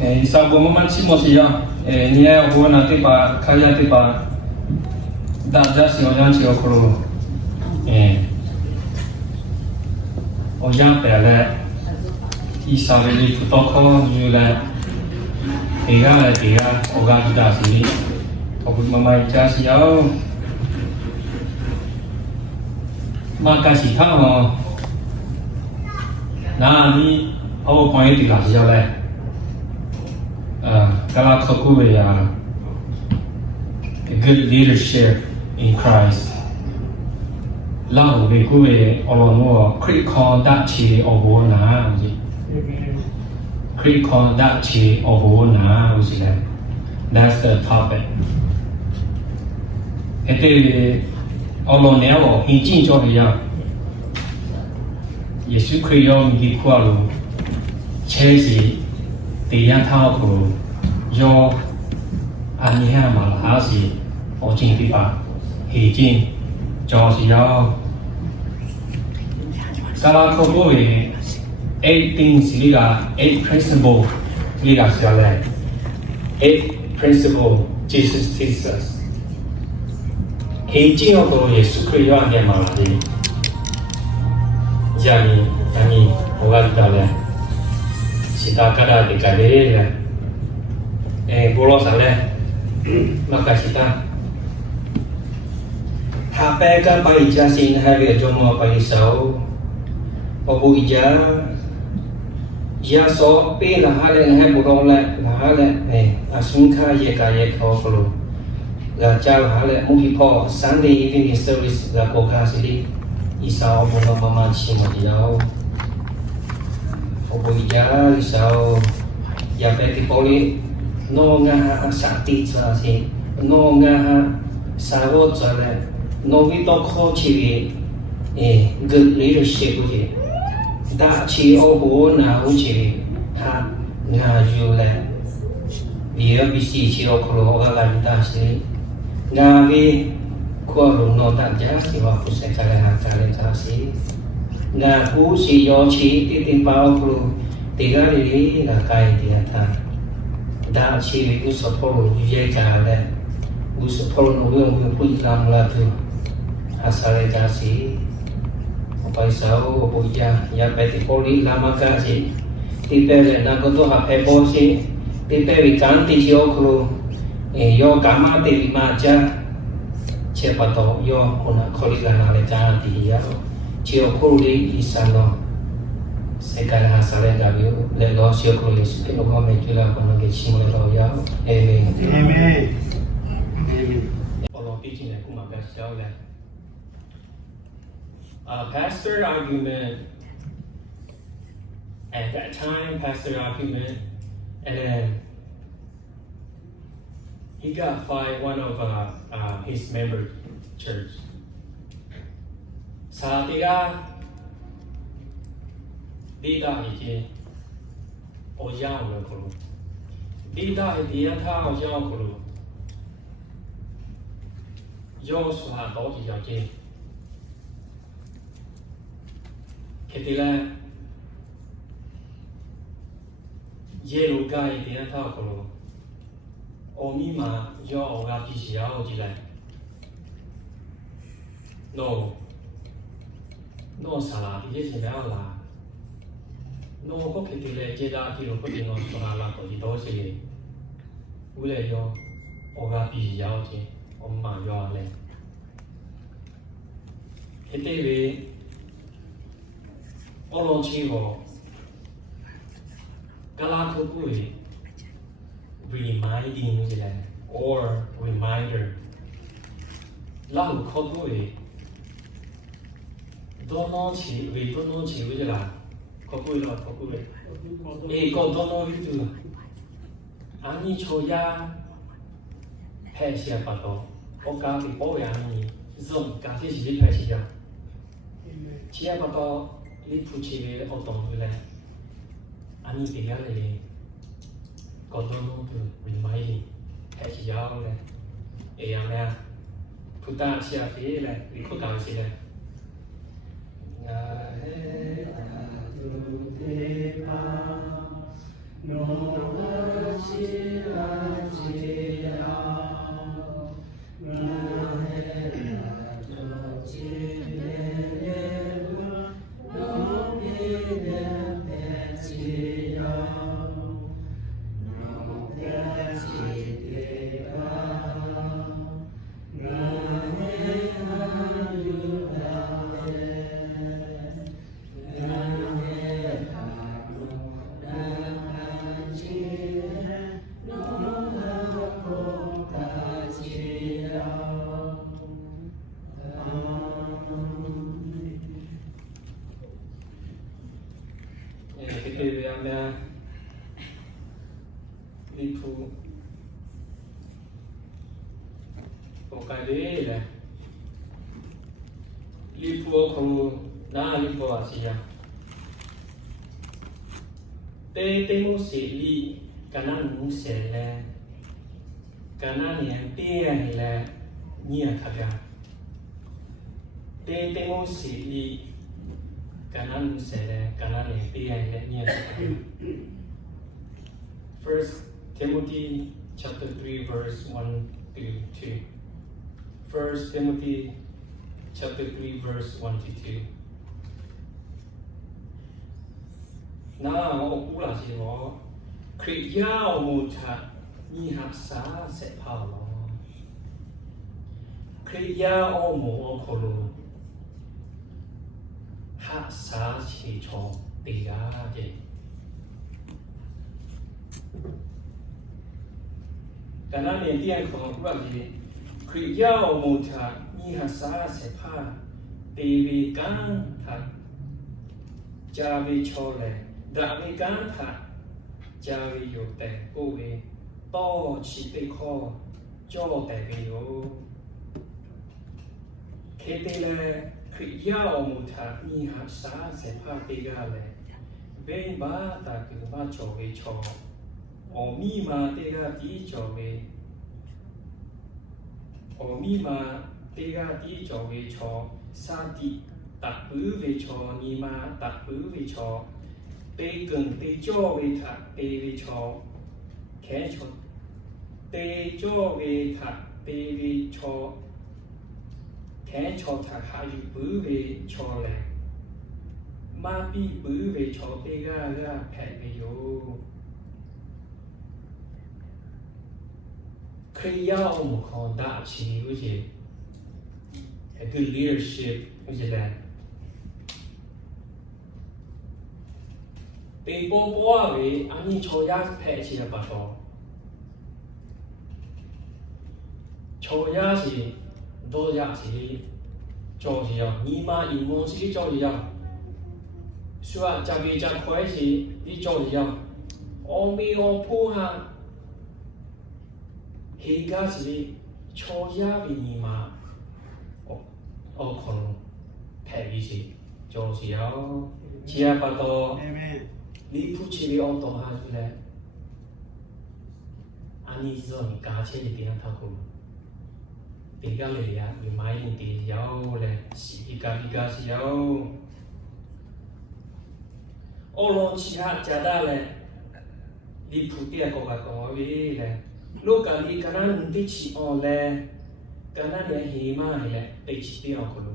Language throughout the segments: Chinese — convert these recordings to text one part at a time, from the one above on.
Sabu memanci mosia, ni aku nanti pak kaya ti pak, dah si orang si okro, orang pele, Isabeli tutoko juga, tiga, orang kita sini, aku memanci siau, makasih kamu, nah ni aku poin tiga siau le. Kalau aku a good leadership in Christ, lalu aku orang critical daci obona, critical daci obona, that's the topic. Itu orang ni awak hijau jauh ya, Yesus Kristus mengikat Chelsea. Dia tahu yo ania malah sih orang tiba hijin jauh siau kalau kau boleh 8 things liga 8 principle liga siapa 8 principle Jesus teaches us hijin aku Yesus Kristus ania malah sih jadi orang kita Sita kada dikade ya, bolos ale, maka sita. HP kan pai jasin hari jomo pai sau, obu ija, ya so pe lah hale nah burong lah hale, asungka ye kaya kau perlu, lah jauh hale mungkin po Sunday evening service lah kau kasih isau bunga mama cima diau. Oboija isau ya peti poli no ngaha sakti sasi no ngaha sawot sale no vito ko chiri good leadership uji da chi obo na uji ha nga yule dia bisi chi okro ga ta si nga vi ko ru no ta ja si wa ku se kale ha kale ta si na ku si yo chi ti tin pao pru tiga ri la kai dia ta da chi ri ku so po ye ja le ku so po no yo ku pu lam la tu asale ja si pai sao po ja ya pe ti po ri la ma ka si ti pe le na ko to ha pe po si ti pe ri kan ti yo ku yo ka ma ti ma ja che pa to yo ko na ko ri la na le ja ti ya Cio kuri isano segala hasilnya gabiu lelo cio kuri suki no kome jula kono gechimo lelo ya amen amen Allah teaching aku magas jauh lah pastor argument at that time pastor argument and then he got fired one of his member church Saat dia tidak ini ojang lekulu, tidak dia tahu ojang lekulu, jauh suha tahu tidak ini, ketika ye lukai dia tahu lekulu, omi ma jauh orang bisa jauh tidak, no salah dia sebenarnya lah no kok kita jeda kilo kok di no salah kok di tahu sih boleh yo orang bisa jauh sih omma jauh le itu be orang cibo kalau aku boleh reminding sih or reminder lalu kau boleh dono chi bây là có vui rồi còn dono ví dụ anh đi chơi ya hay xe bắt đầu có cả cái bảo vệ anh dùng cả cái gì phải xe xe bắt đầu đi phụ trách về hoạt động rồi này anh đi cái này còn dono từ mình máy đi hay xe giao này em nè phụ ta xe phía này đi có cả xe này no 离谱，我感觉嘞，离谱我可哪离谱啊是呀？Tê mô sĩ lý cả năng mũ sẽ là cả năng niệm tiền là nhiều thật ra Tê mô sĩ lý cả năng mũ sẽ là cả năng niệm tiền là nhiều thật ra First Timothy chapter 3 verse 1 to 2 First Timothy chapter 3 verse 1 to 2那我估了是我，佢要冇查，你下啥食跑咯？佢要我冇我可咯，下啥起床地下嘅？但那缅甸可能估了是，佢要冇查，你下啥食跑？地位干他，家位错嘞。Đã vì cán thả cha vì dụ tệ cô vì to chỉ tê kho cho tệ vì dụ khi tê là khi giao một thả ni hạt xá sẽ phá tê gà lệ bên bá ta cứ bá cho về cho ở mi mà tê gà tí cho về ở mi mà tê gà tí cho về cho sa tí đặt bứ về cho ni mà đặt bứ về cho tê cần tê cho về thả tê về cho khẽ cho tê cho về thả tê về cho khẽ cho thả hạ dụ bứ về cho lẹ ma bi bứ về cho tê ga ga phẹ về yo khi giao một con đại chỉ cái gì a good leadership cái gì là被波波为安尼抽压拍起来不多，抽压是多压是做是要，你妈一毛是做是要，说这边这块是你做是要，我没有铺下，迄个是抽压为你妈，我可能拍一些做是要，其他不多。你不去的奥多哈出来，安尼是你加钱的地方他讲，地个嘞呀，你买你地要嘞，是一家是要，我弄其他家大嘞，你铺地个个讲喂嘞，如果你跟咱地起哦嘞，跟咱连起码嘞，地起地方个咯，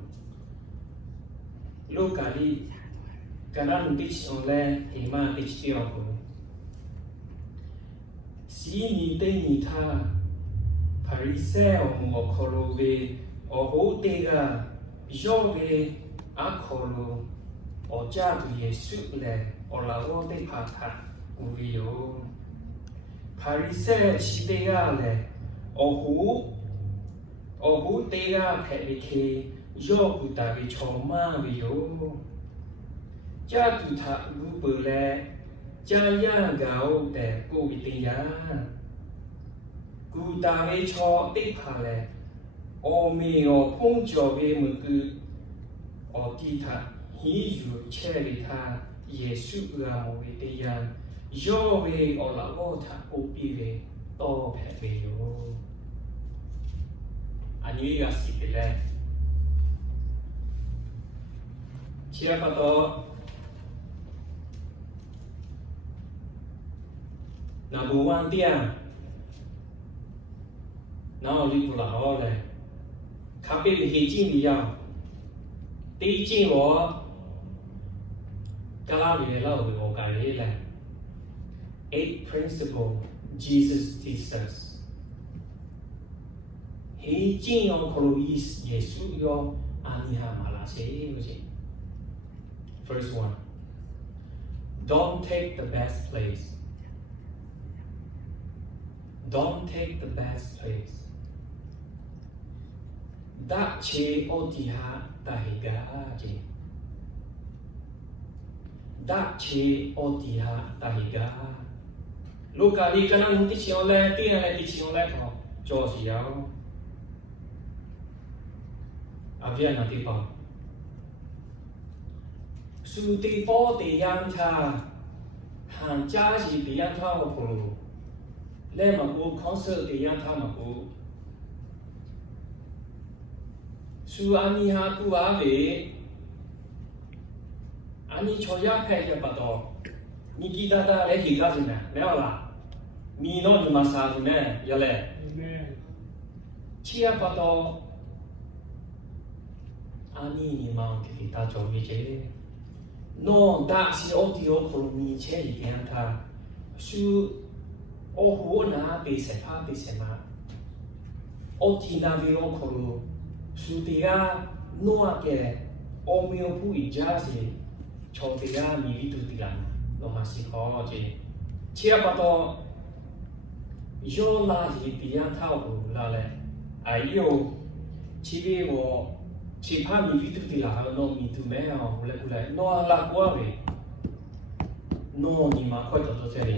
如果你Karena nanti oleh hima HTO ko. Si ni te ni tha pariseo mo kholo ve o ho te ga yo ve a kholo o cha tu Yesu le o la o te pha tha u vi yo. Pariseo chi te ga le o ho te ga phe ve ke yo ku ta ve choma ve yo. Cha tu tha gu bờ lẹ cha ya gạo để cô bị tình ya gu ta về cho tích hà lẹ ô mi ô phong cho về mực cứ ô ti tha hi yu che về tha Yesu ga mo về tình ya yo về ô la ô tha ô pi về to phe về yo anh ấy ga si về lẹ chia pa to Number one dia, nào đi bù lão này, khác biệt về hệ chính lý à,第一我，加拉比老为我讲的嘞，eight principle Jesus teaches. hệ chính我可能耶稣要安尼哈马拉西不是 ？First one, don't take the best place. Don't take the best place. Đã chế ô tì hạ đại gà chế. Đã chế ô tì hạ đại gà. ลูกกาลีกันนั่งติดเชียวแลตีอะไรติดเชียวแลเขาจอสีเอาอาเวียนนาทีปอสุติปอตียันชาห่างจ้าสีตียันท่าว่าพลูเล่มากูคอนเสิร์ตตียันท่ามากูสุอามีฮากูอาเวอันนี้ชอยาแพ้ยังปะตอมีกีตาร์เลยหิกาสินะไม่เอาละมีโน่นมาซาสินะยาเล่เชียปะตออันนี้นี่มาที่กีตาร์จอมีเจโน่ดาสิโอติโอคนมีเชยเดียนท่าสุโอหัวนาเปเสพาเปเสมาโอทีนาวิโอคนสุติกาโน่แกโอมิโอผู้อิจาสิชอบติกามีวิตุติลันลงมาสิขอเจเชียปะตอยอลาหิติยันท่าหูลาเลไอโยชีวิตวชีพามีวิตุติลาโนมีตุแม่เอาเลยกูเลยโนลากัวเวโนนี่มาค่อยตัวเสรี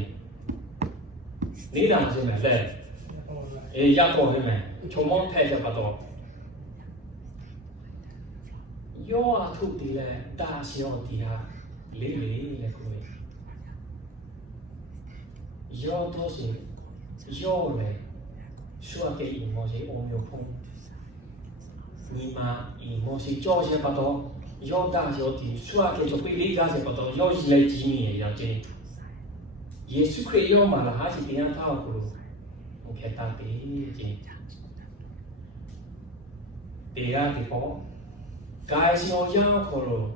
นี่น่าใช่ไหมเลยยากกว่าใช่ไหมชมมองแท้จะปะตอยอทุกทีเลยตาเสียวทีฮะเละเลยกูเลยยอตัวสิยอเลยชัวร์เกี่ยมอสิโอมิโอพง你嘛，伊莫是做些不多，要大小的，说给做规律家些不多，要是来几年要这。耶稣可以要嘛了，还是这样套路，我看他别这。别啊地方，该是我养可了，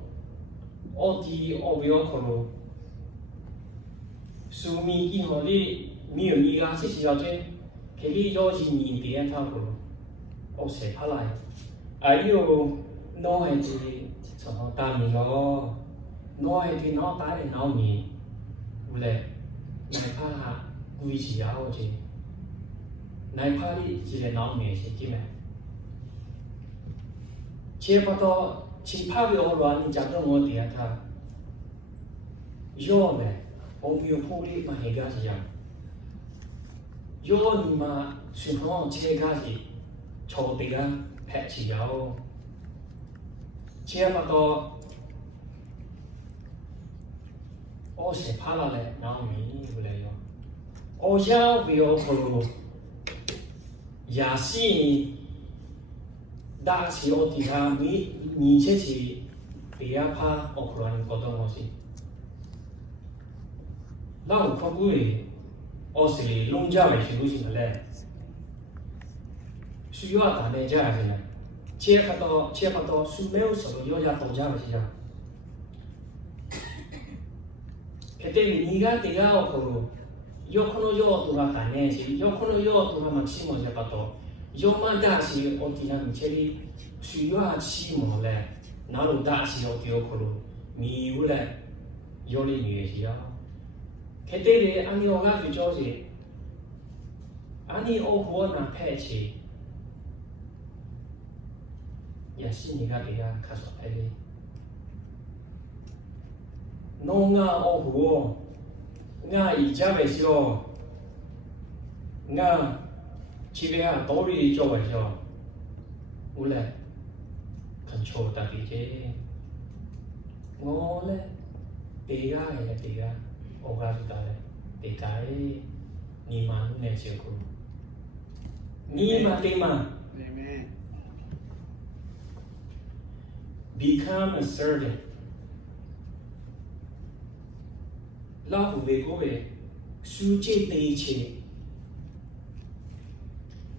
我的我不要可了，苏米今后的没有你啊，这是要这，给你要是你这样套路，我谁怕来？ไอ้ยูน้องให้ที่สมองตามีก็น้องให้ที่น้องตาเลยน้องมีอุเล่นายพาหากุยชียาวจีนายพาที่จีเลยน้องมีใช่ไหมเชื่อปะต่อชีพาวิโอร้อนนี่จับต้องงอเดียท่าย่อเลยองค์มิวพูดที่มาเฮกาสิยังย่อนี่มาสุนทรเชกาสิโชติกาแพะชียาวเชื่อปะต่อโอ้เสียพาละเลยน้องมีอยู่เลยย่อโอ้ยาววิโอโคโรยาซีดาสิโอติฮามีเช่สิเปียพาโอโครานก็ต้องว่าสิเราขบุยโอสิลุงจ้าไม่ใช่รู้สินั่นแหละสุยอดตาเนี่ยจ้าใช่ไหมเชื่อขัดต่อสุเมลสโลยอดตรงจ้าไม่ใช่จ้าเอเตวินิกาติกาโอโคโรยอคนโยตัวละกันเนี่ยสิยอคนโยตัวละมักซิโมจะปัตโตยอมันดาสิโอติฮามิเชลีสุยอดชิโมเลยนารุดาสิโอติโอโคโรมีอยู่เลยยอลีมีสิยาเอเตวิอันนี้โอกาสฟิจอสิอันนี้โอหัวน่ะแพ้ชีอย่าสินิกาติกาข้าสอบไปเลยน้องง่าโอหัวง่าอีจ้าไปสิโอง่าชีวิตอะตัวรีจอยจ้ะอุเล่คันโชตาดีเจงอเล่เตกาเลยเตกาโอกาสสุดท้ายเตกานี่มันเนี่ยเชียวกูนี่มาเต็มมา become a servant ลาหูเวโกเวสุเจเตเช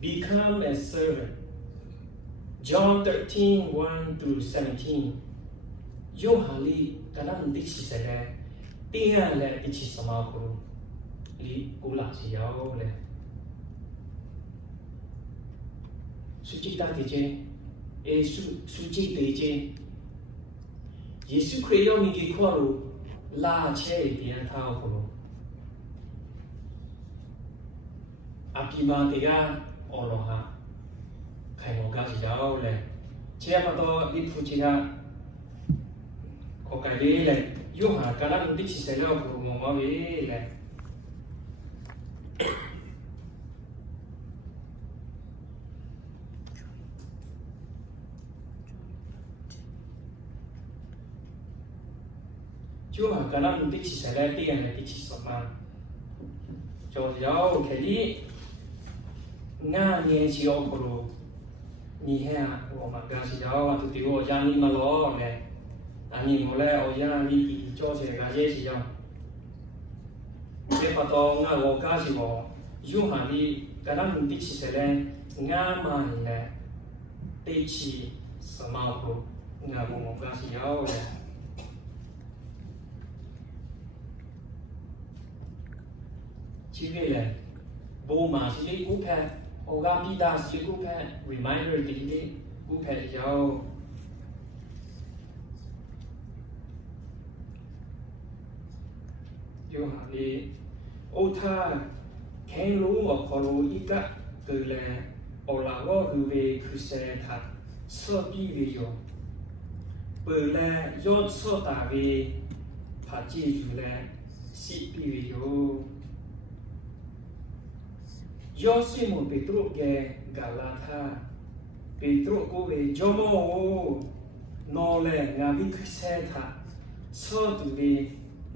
become a servant John 13:1 through 17 Yo hali kana ndichi sele tiya le ichi sama ko li kula si yao le suci ta ti je suci te je Yesu Christ yo mi ki kho ro la che tian tha ko ro Akima te ga oro ha khai mo ga si yao le che pa to li phu chi ga ko kai le yo ha kana ndichi sele ko mo ma we le 就啊，刚刚你起来点了，你起什么？就要开始，俺年纪要可了，你看我们刚是要啊，都对我讲你们老嘞，啊你们来我讲你做些个些是要，别发到俺我家是我，有下你刚刚你起来，俺嘛嘞，对起什么可，俺我家是要嘞。chỉ vì là bố mà chỉ đi cúp hè, ogam đi đa chỉ cúp hè, reminder thì đi cúp hè thì sao? Điều hạt đi, ô tha, khen lú mà khó lú ít cả, từ là ở là có từ về cứ xe thật, sơ bi về rồi, bởi là do sơ tả về, phát chỉ dù là sĩ bi về rồi. Do Simon Petro ke Galata Petro ko ve jomo no le nga bi khse tha so tu ve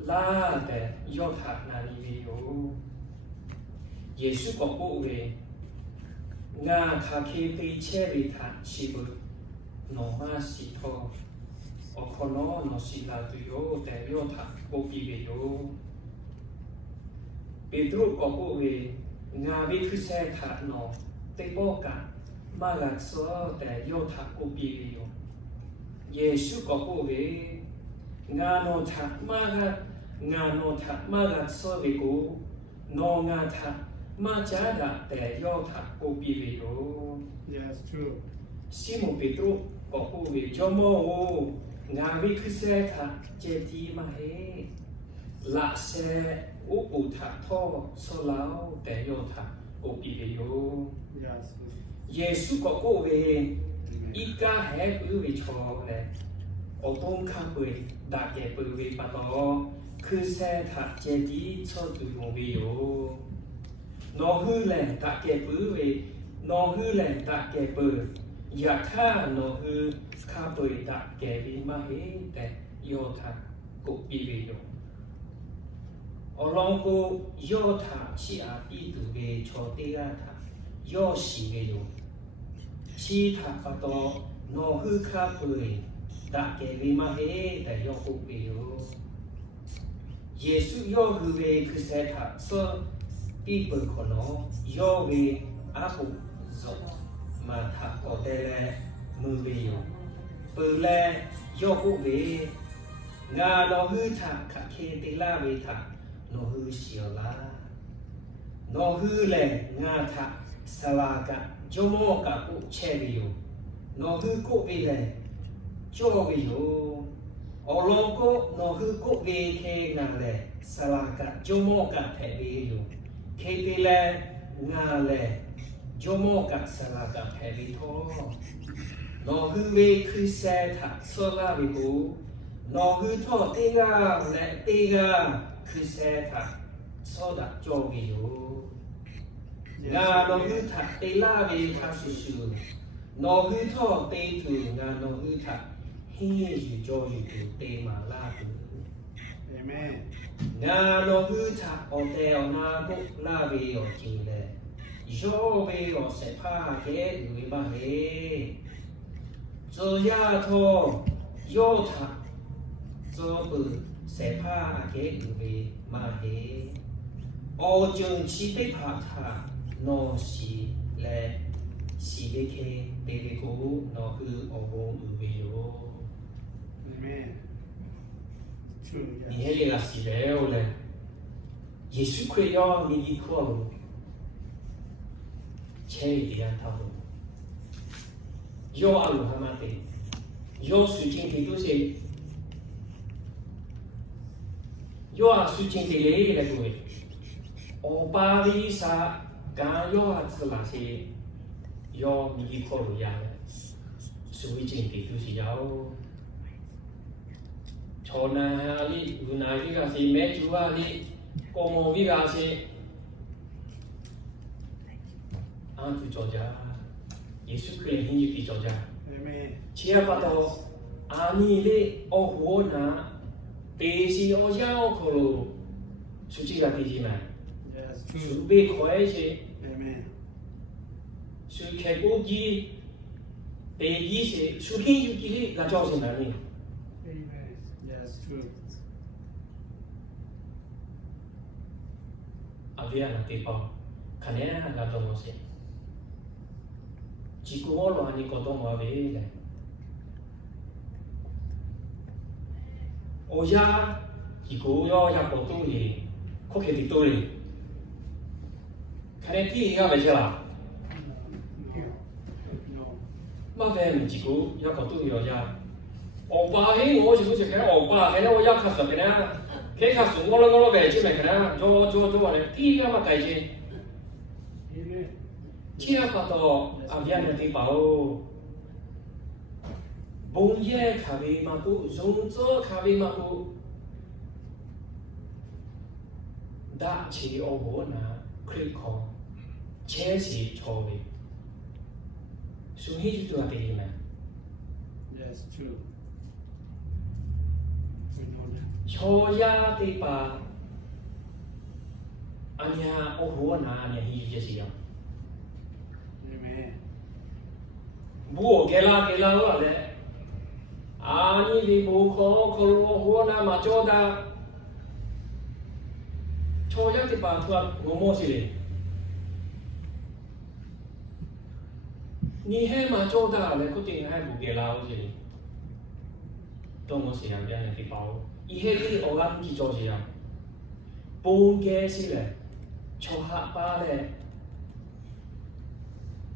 la de yo tha na ni ve yo Yesu ko ko ve nga kha ke pe che ve tha chi bu no ma si tho o kono no si la tu yo de yo tha ko pi ve yo Petro ko ko ve ngà vi cứ xe thả nó tây bò cả mà là số để yêu thả cô bì liu Giêsu có cô về ngà nó thả mà là số về cô nó ngà thả mà chả đã để yêu thả cô bì liu Yes, true. Simon Petro có cô về cho mô ngà vi cứ xe thả chế tí mà hết là xe úp ủ thả thô số lão để vô thả úp bị về vô Yes. Giêsu có cô về ít ca hé bự về cho này ở bông khá bự đã kể bự về bà đó cứ xe thả chế tí cho tụi ngồi về vô nó hư lẻ đã kể bự về nó hư lẻ đã kể bự dạ khá nó hư khá bự đã kể về mà hết để vô thả úp bị về vô ở lòng cô yo thả chỉ à đi từ về cho tê ra thả yo xì về rồi chỉ thả bắt đầu nó hư khá bưởi đã kể về mà hết để yo cụ về rồi Giêsu yo hư về cứ sẽ thả sơ đi bưởi của nó yo về áp dụng rộng mà thả có tê lệ mưa về rồi bưởi lệ yo cụ về ngà nó hư thả khả kê tê la về thả nó hư xìa lá nó hư lệ ngà thả xà la cả cho mô cả cụ che bì dụ nó hư cụ bì lệ cho bì dụ ở lòng cụ nó hư cụ bì khê ngà lệ xà la cả cho mô cả thẻ bì dụ khê bì lệ ngà lệ cho mô cả xà la cả thẻ bì thô nó hư bì khư xe thả sơ la bì cụ nó hư thọ tê ga lệ tê ga cứ xe thả so đã cho vì dụ ngà nó hư thả tê la về thả sự sự nó hư thọ tê thử ngà nó hư thả hê dù cho dù tù tê mà la tù Amen. ngà nó hư thả ở tèo na bốc la về ở chừng lệ do về ở sẽ pha ghé gửi bà hê cho ya thô yo thả cho bự sẽ pha ghé gửi mà hê ở chừng chỉ bế phá thả nó xì lệ xì bế khê bế bế cố nó hư ở vùng ưu bế yo Amen. True.你 Yes. 那个是了嘞，耶稣快要你的苦，切一点他们，要阿鲁哈马的，要水晶的都是，要阿水晶的嘞来对，我把你啥干要阿子那些，要你的苦路呀，水晶的都是要。cho na li una vi ga si me chu ga li como vi ga si 阿主作家，耶稣可以hinji di作家。 Amen. Siapa tahu ani le oh na desi ojao kolo suci gati jima Yes, true. sube khoe je Amen. su khego ji degi se su hin yu ki le ga jao se na ni Amen. Yes, true. avia na te pa khane na ga to mo se ji ko lo ani ko to mo ve le oya ji ko yo ya ko to ye ko ke di to le khane ti ya ba ja No. 乜嘅唔知估一個都要呀？我爸喺我就好似佢我爸喺我一卡上嘅啦，佢卡上我嚟知咪嘅啦，做話咧啲咁嘅計啫， Amen. 只係發到阿邊嘅地包，半夜咖啡嘛都，中午咖啡嘛都，打起我我那 click call，車是錯嘅。 Suhi itu ada di mana? Yes, true. We know that. Choya tiba, anya oh na anya hiu je siapa? Amen. Bu gela lo le, ani li bu kalau oh na macoda, choya tiba tuan ngomong sih. 你迄嘛做大咧，决定迄无给老是，当我是人边的地包，伊迄你学咱去做是啊，半家是咧，初下班咧，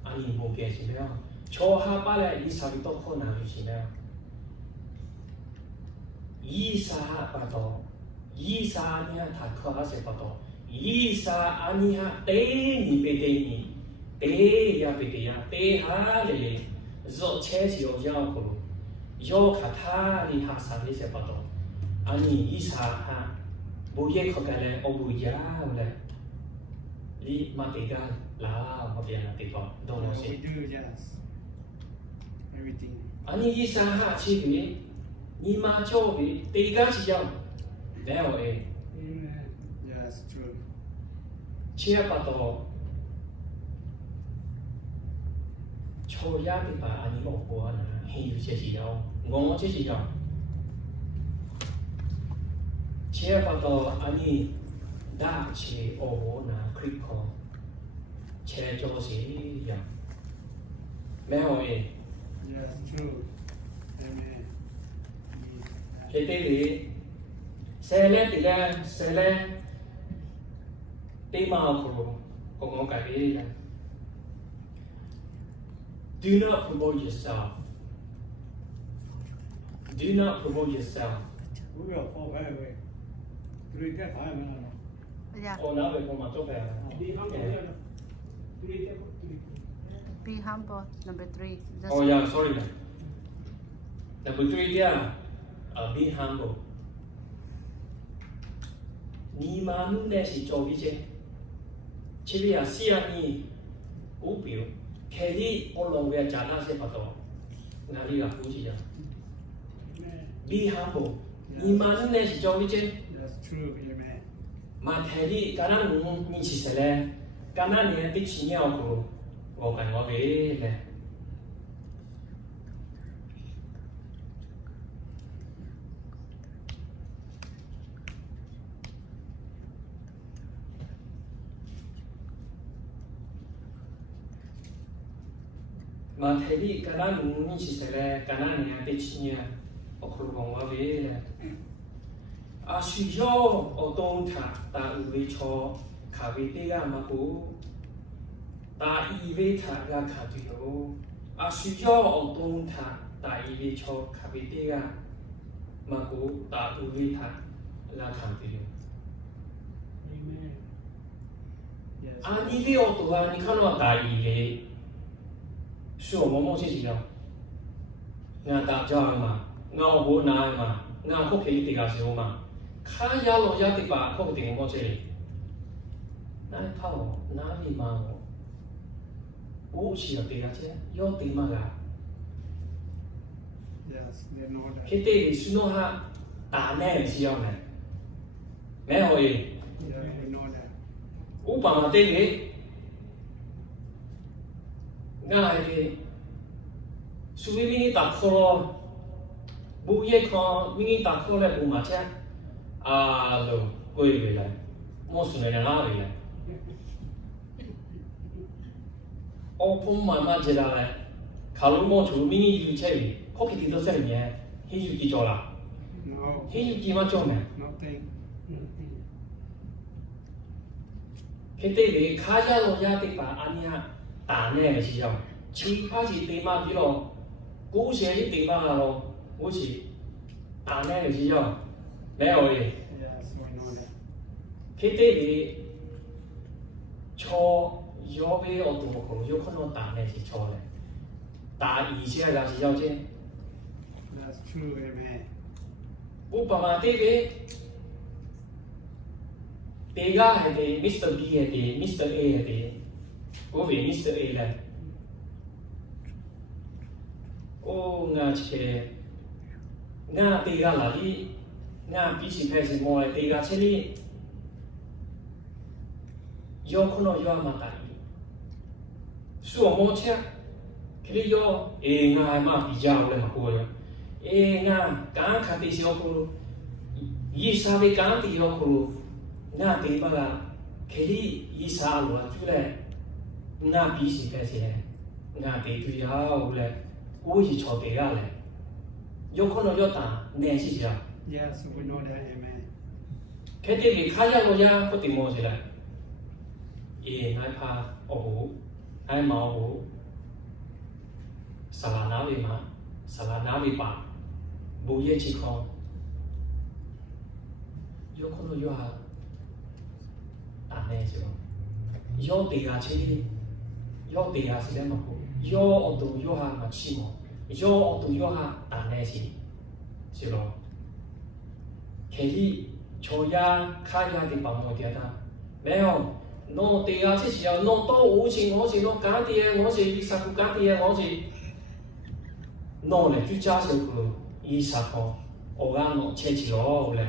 安尼半家是了，初下班咧，伊差不多可能就是了，伊三巴多，伊三年他考还是巴多，伊三安尼哈第二别第二。 Teh ya bete ya, teh ha lele, zo che si o jao kolo, yo kata li ha sa li se pato, ani isa ha, boye kokale o boya le, li matega la mo bian na tipo, dono We se, do, yes. Everything. ani isa ha chi bi, ni ma cho bi, tega si jao, leo e, Amen. Yes, true. chia pato. 初一的吧，安尼我过呢，还有些时候，我这时候，切不到安尼打切我那 click call，切做些样，没有诶， Yes, true. Amen. 这对哩，谁来的嘞？谁来？对嘛可我改变了。 Do not promote yourself. Do not promote yourself. We will fall right away. Three get high, man. Yeah, Oh, now we're going to Be humble. Yeah. Three get three. be humble. Number 3. Just Oh, yeah, sorry. Number 3, yeah. Be humble. 你嘛努力是做啲啫，前面啊四啊年股票，其實我浪嘅賺那些不多，哪裡啊估計啊 Amen. ？Be humble. 你嘛努力是做啲啫。 That's true. Amen. 嘛睇啲簡單你其實咧，簡單你啲錢有個，我緊我俾咧。mà thấy đi cái đó mình chỉ sẽ là cái đó này để chi nhá, ở khu vực ngoài về là, à suy cho ở đông thà ta uống cho cà phê tê ga mà cô, ta y về thà ga cà phê đó, à suy cho ở đông thà ta y về cho cà phê tê ga mà cô ta uống về thà ga cà phê đó. Amen. Yes. À y về ở đó anh看到ta y về 是我们梦想是了，俺大家嘛，俺湖南嘛，俺福建地个时候嘛，看呀老家地吧，福建我这里，那套哪里嘛我，无是要对啊这，要对嘛个。 Yes, they know that. Kita suno ha tanah siapa ni? Mehoi. Yeah, they know that. Upama tege. Ngai ke. Suwi mingi tak kolo. Buye kau mingi tak kolo le buma cia. Lo, koi bela. Mo sunai na bela. Opung mama jela le. Kalau mo tu mingi yu cai. Kopi tidur saya hiu di jola. No, Hiu di macam mana? nothing. Kita ni kaya loya tiba ania tanah ni siapa? Cipta cipta di lo, kusia di tiba lo, kusi tanah ni siapa? Mehoi. Yes, we know that. Kita ni cho yo be otu ko yo kono tanah si cho le. Ta isi ada siapa je? That's true, amen. Upama tege. Tega है ते Mr. B है ते Mr. A है ते वो भी Mr. A है ओ ना चे ना tega lagi na bisi pesi mo tega cheli yo kono yo amata suo mo che kili yo nga ma bija ole ma ko yo nga kan khati si yo ko yi sabe kan ti yo ko na te ba la kili yi sa lo tu le na bisi pesi na te tu ya ole ko yi cho te ya le yo kono yo ta ne si ja Yes, we know that, amen. Kete ni kaya lo ya ko ti mo si la ngai pa o ngai ma o salana vi ma salana vi pa bu ye chi ko yo kono yo ha ta ne jo yo te ga chi yo te ga si le ma ko yo o do yo ha ma chi mo yo o do yo ha ta ne si si lo Keli choya kaya di pamo dia ta meo no te ga chi xiao no to wu qing wo qing no ga die wo qing yi sa ku ga die wo qing no le ju jia xiu ku yi sa ko o ga no che chi lo le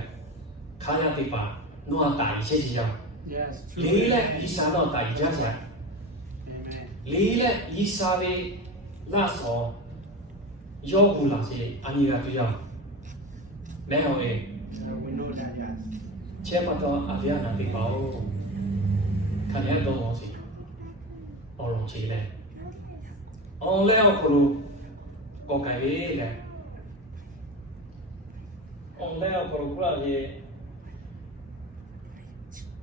kaya di pa no a da yi che chi xiao Yes, true. li le yi sa no da yi jia jia Amen. li le yi sa le la so yo gu la se ani ga tu ya meo We know that, yes. che pa to avia na ti pao kan ya do mo si o lo chi le on le o ko ko kai le on le o ko la ye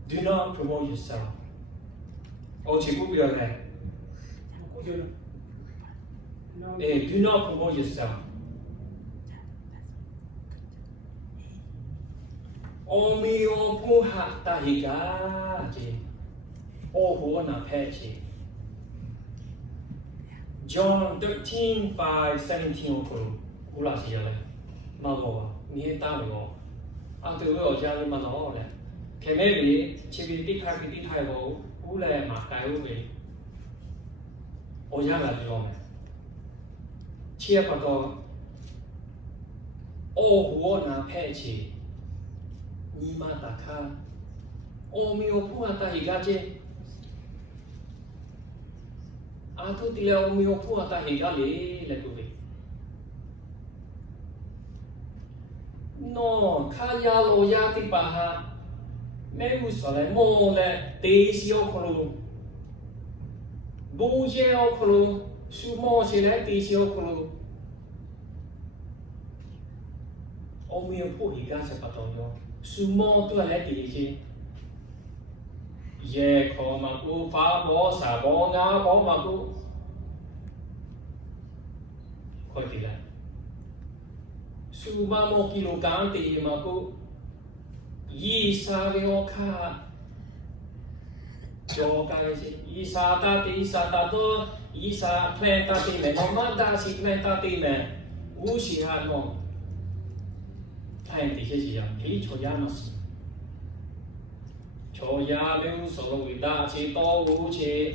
do not promote yourself o chi ku pi le do not promote yourself Omi opu ha tahiga je. Ohu na peche. John 13:5-17 okuru. Ula si yale. Mago ni ta lo. A tu lo ja ni ma no le. Keme bi chi bi ti thai go. U le ma kai u bi. O ya la jo me. Chi pa to. Ohu na peche. Ni mata ka o mi opu ata higaje ato tile o mi opu ata higale le tu no kaya lo ya ti paha me usale mo le te si o kolo bu je o kolo su mo se le te si o kolo o mi opu higaje patonyo Sumo tu là gì chứ? Ye khó mà cô phá bó xả bó ngá bó mà cô Khôi thì là Suma mo kg thì mà cô Yi sa vi o ka Cho cái gì? Yi sa ta to Yi sa plan ta ti mẹ Nó mà ta si plan ta ti mẹ Ú si hạt mong Thay thì cái gì vậy? Thì cho ya nó cho ya lưu sổ lùi ta chỉ to vũ chỉ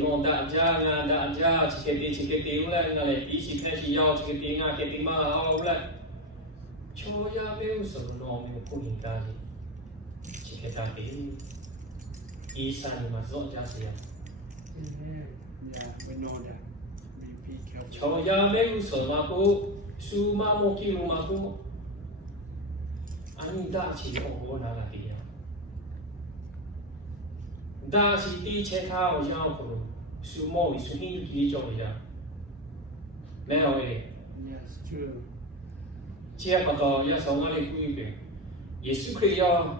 弄大家啊大家，这个丢了，我来比起开始要这个丢啊，这个嘛好了，瞧呀没有什么弄没有不应该的，这个大丢，医生嘛做家事呀， Yeah, we know that. Be careful. 瞧呀没有什么不，数码莫记录嘛不，你大起我哪个的呀？大是第切他好像可能数毛数hin几种呀，没有诶。 Yes, true. 接不到要从哪里规矩，也是可以要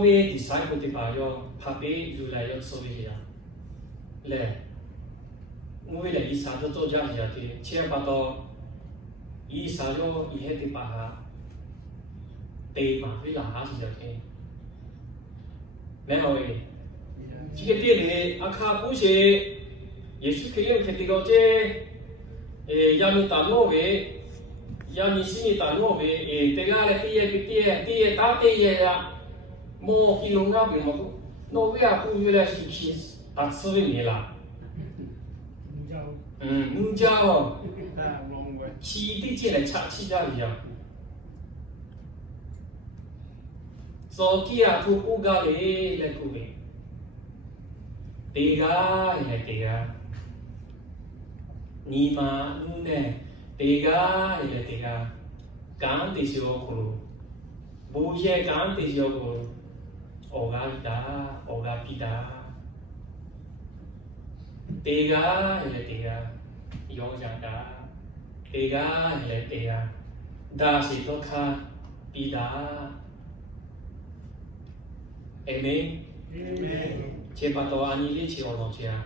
为 disciple 的吧，要拍背如来要说一下，来，我为了以啥都做这样子的，接不到以啥要以后的把它对嘛，为哪下子的，没有诶， Yeah. 这个店里阿卡不是也是可以用这个这。 要你打诺维，要你心里打诺维，这个嘞，第一打第一呀，莫给弄那边么不，诺维啊，不原来是去打刺猬没啦，你家哦， That wrong way. 起的进来插起家里呀，所以啊，土不干嘞来土呗，对个来对个。 你嘛，呢？这个也这个，刚的时候可能，不也刚的时候可能，欧嘎达，欧嘎皮达，这个也这个，有讲达，这个也这个，达是多卡皮达，哎没？ Amen. 这把刀安尼的切我弄去啊，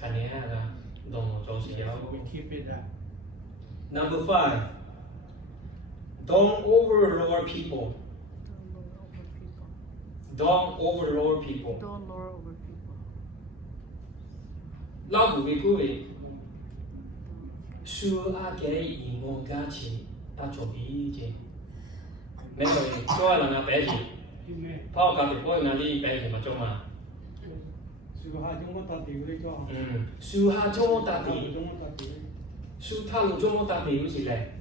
看你那个。 Don't So we keep it that. Number 5. Don't overlord people. Don't lord over people. Don't overlord people. Don't lord over people. 老古为各位，说阿给以我家钱打作弊的，没有的，做人家白钱， Amen. 跑家的跑哪里白钱嘛中啊？ So how do you want that to be? 说下中打 How 地， do you want that to be? 说他路中打地有时嘞，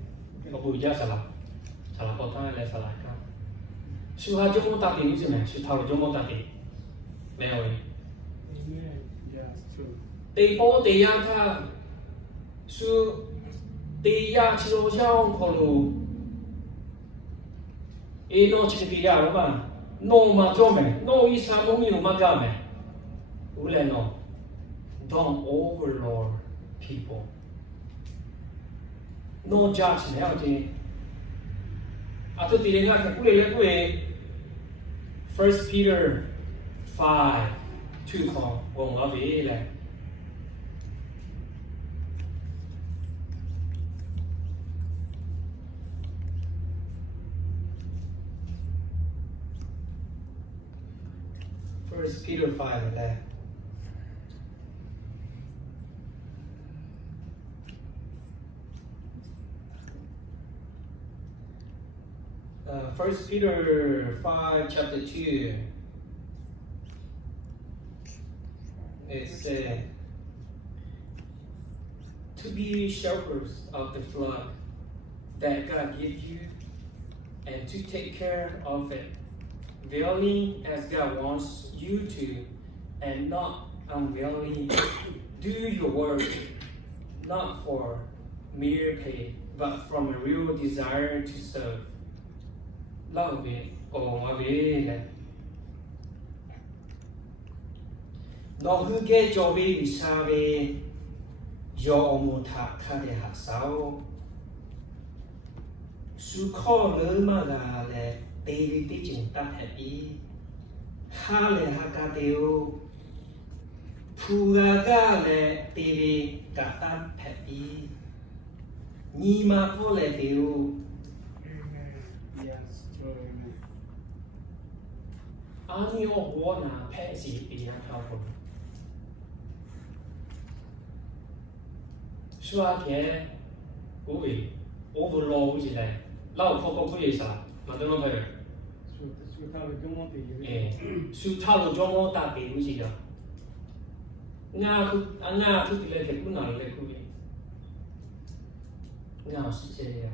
我不加啥啦，啥啦包汤来啥啦干。说下中打地有时没，说他路中打地，没有的。 Amen. Yes, true. 地波地亚他，说地亚去好像可能，弄去地亚了嘛，弄嘛做没，弄一啥弄有嘛干没，无来弄 ，Don't overlord people. No judge 没有的，啊，这地里看不来不来 ，First Peter 5:2讲我为嘞。 First Peter 5来。First Peter 5 chapter 2. It says, to be shepherds of the flock that God gives you, and to take care of it, willing as God wants you to, and not unwillingly. Do your work not for mere pay, but from a real desire to serve. Love it, oh my God. Nó hư ghê cho vi sa về do mù thạc khá để hạ sao su khó lỡ mà là tê vi tí chừng tạp hẹp ý ha lệ hạ ca tiêu phu ga lệ tê vi cả tạp hẹp ý nhi mà vô lệ tiêu Amen. Yes, true. Amen. anh yêu của nà phê sĩ bị hạ thao phục xóa kẻ ui overload gì này lâu không có gì sao mà tôi nói vậy True, that's 苏他的中文的苏塔罗中国大地不是的，俺去的来给不哪里来去的，俺是这样，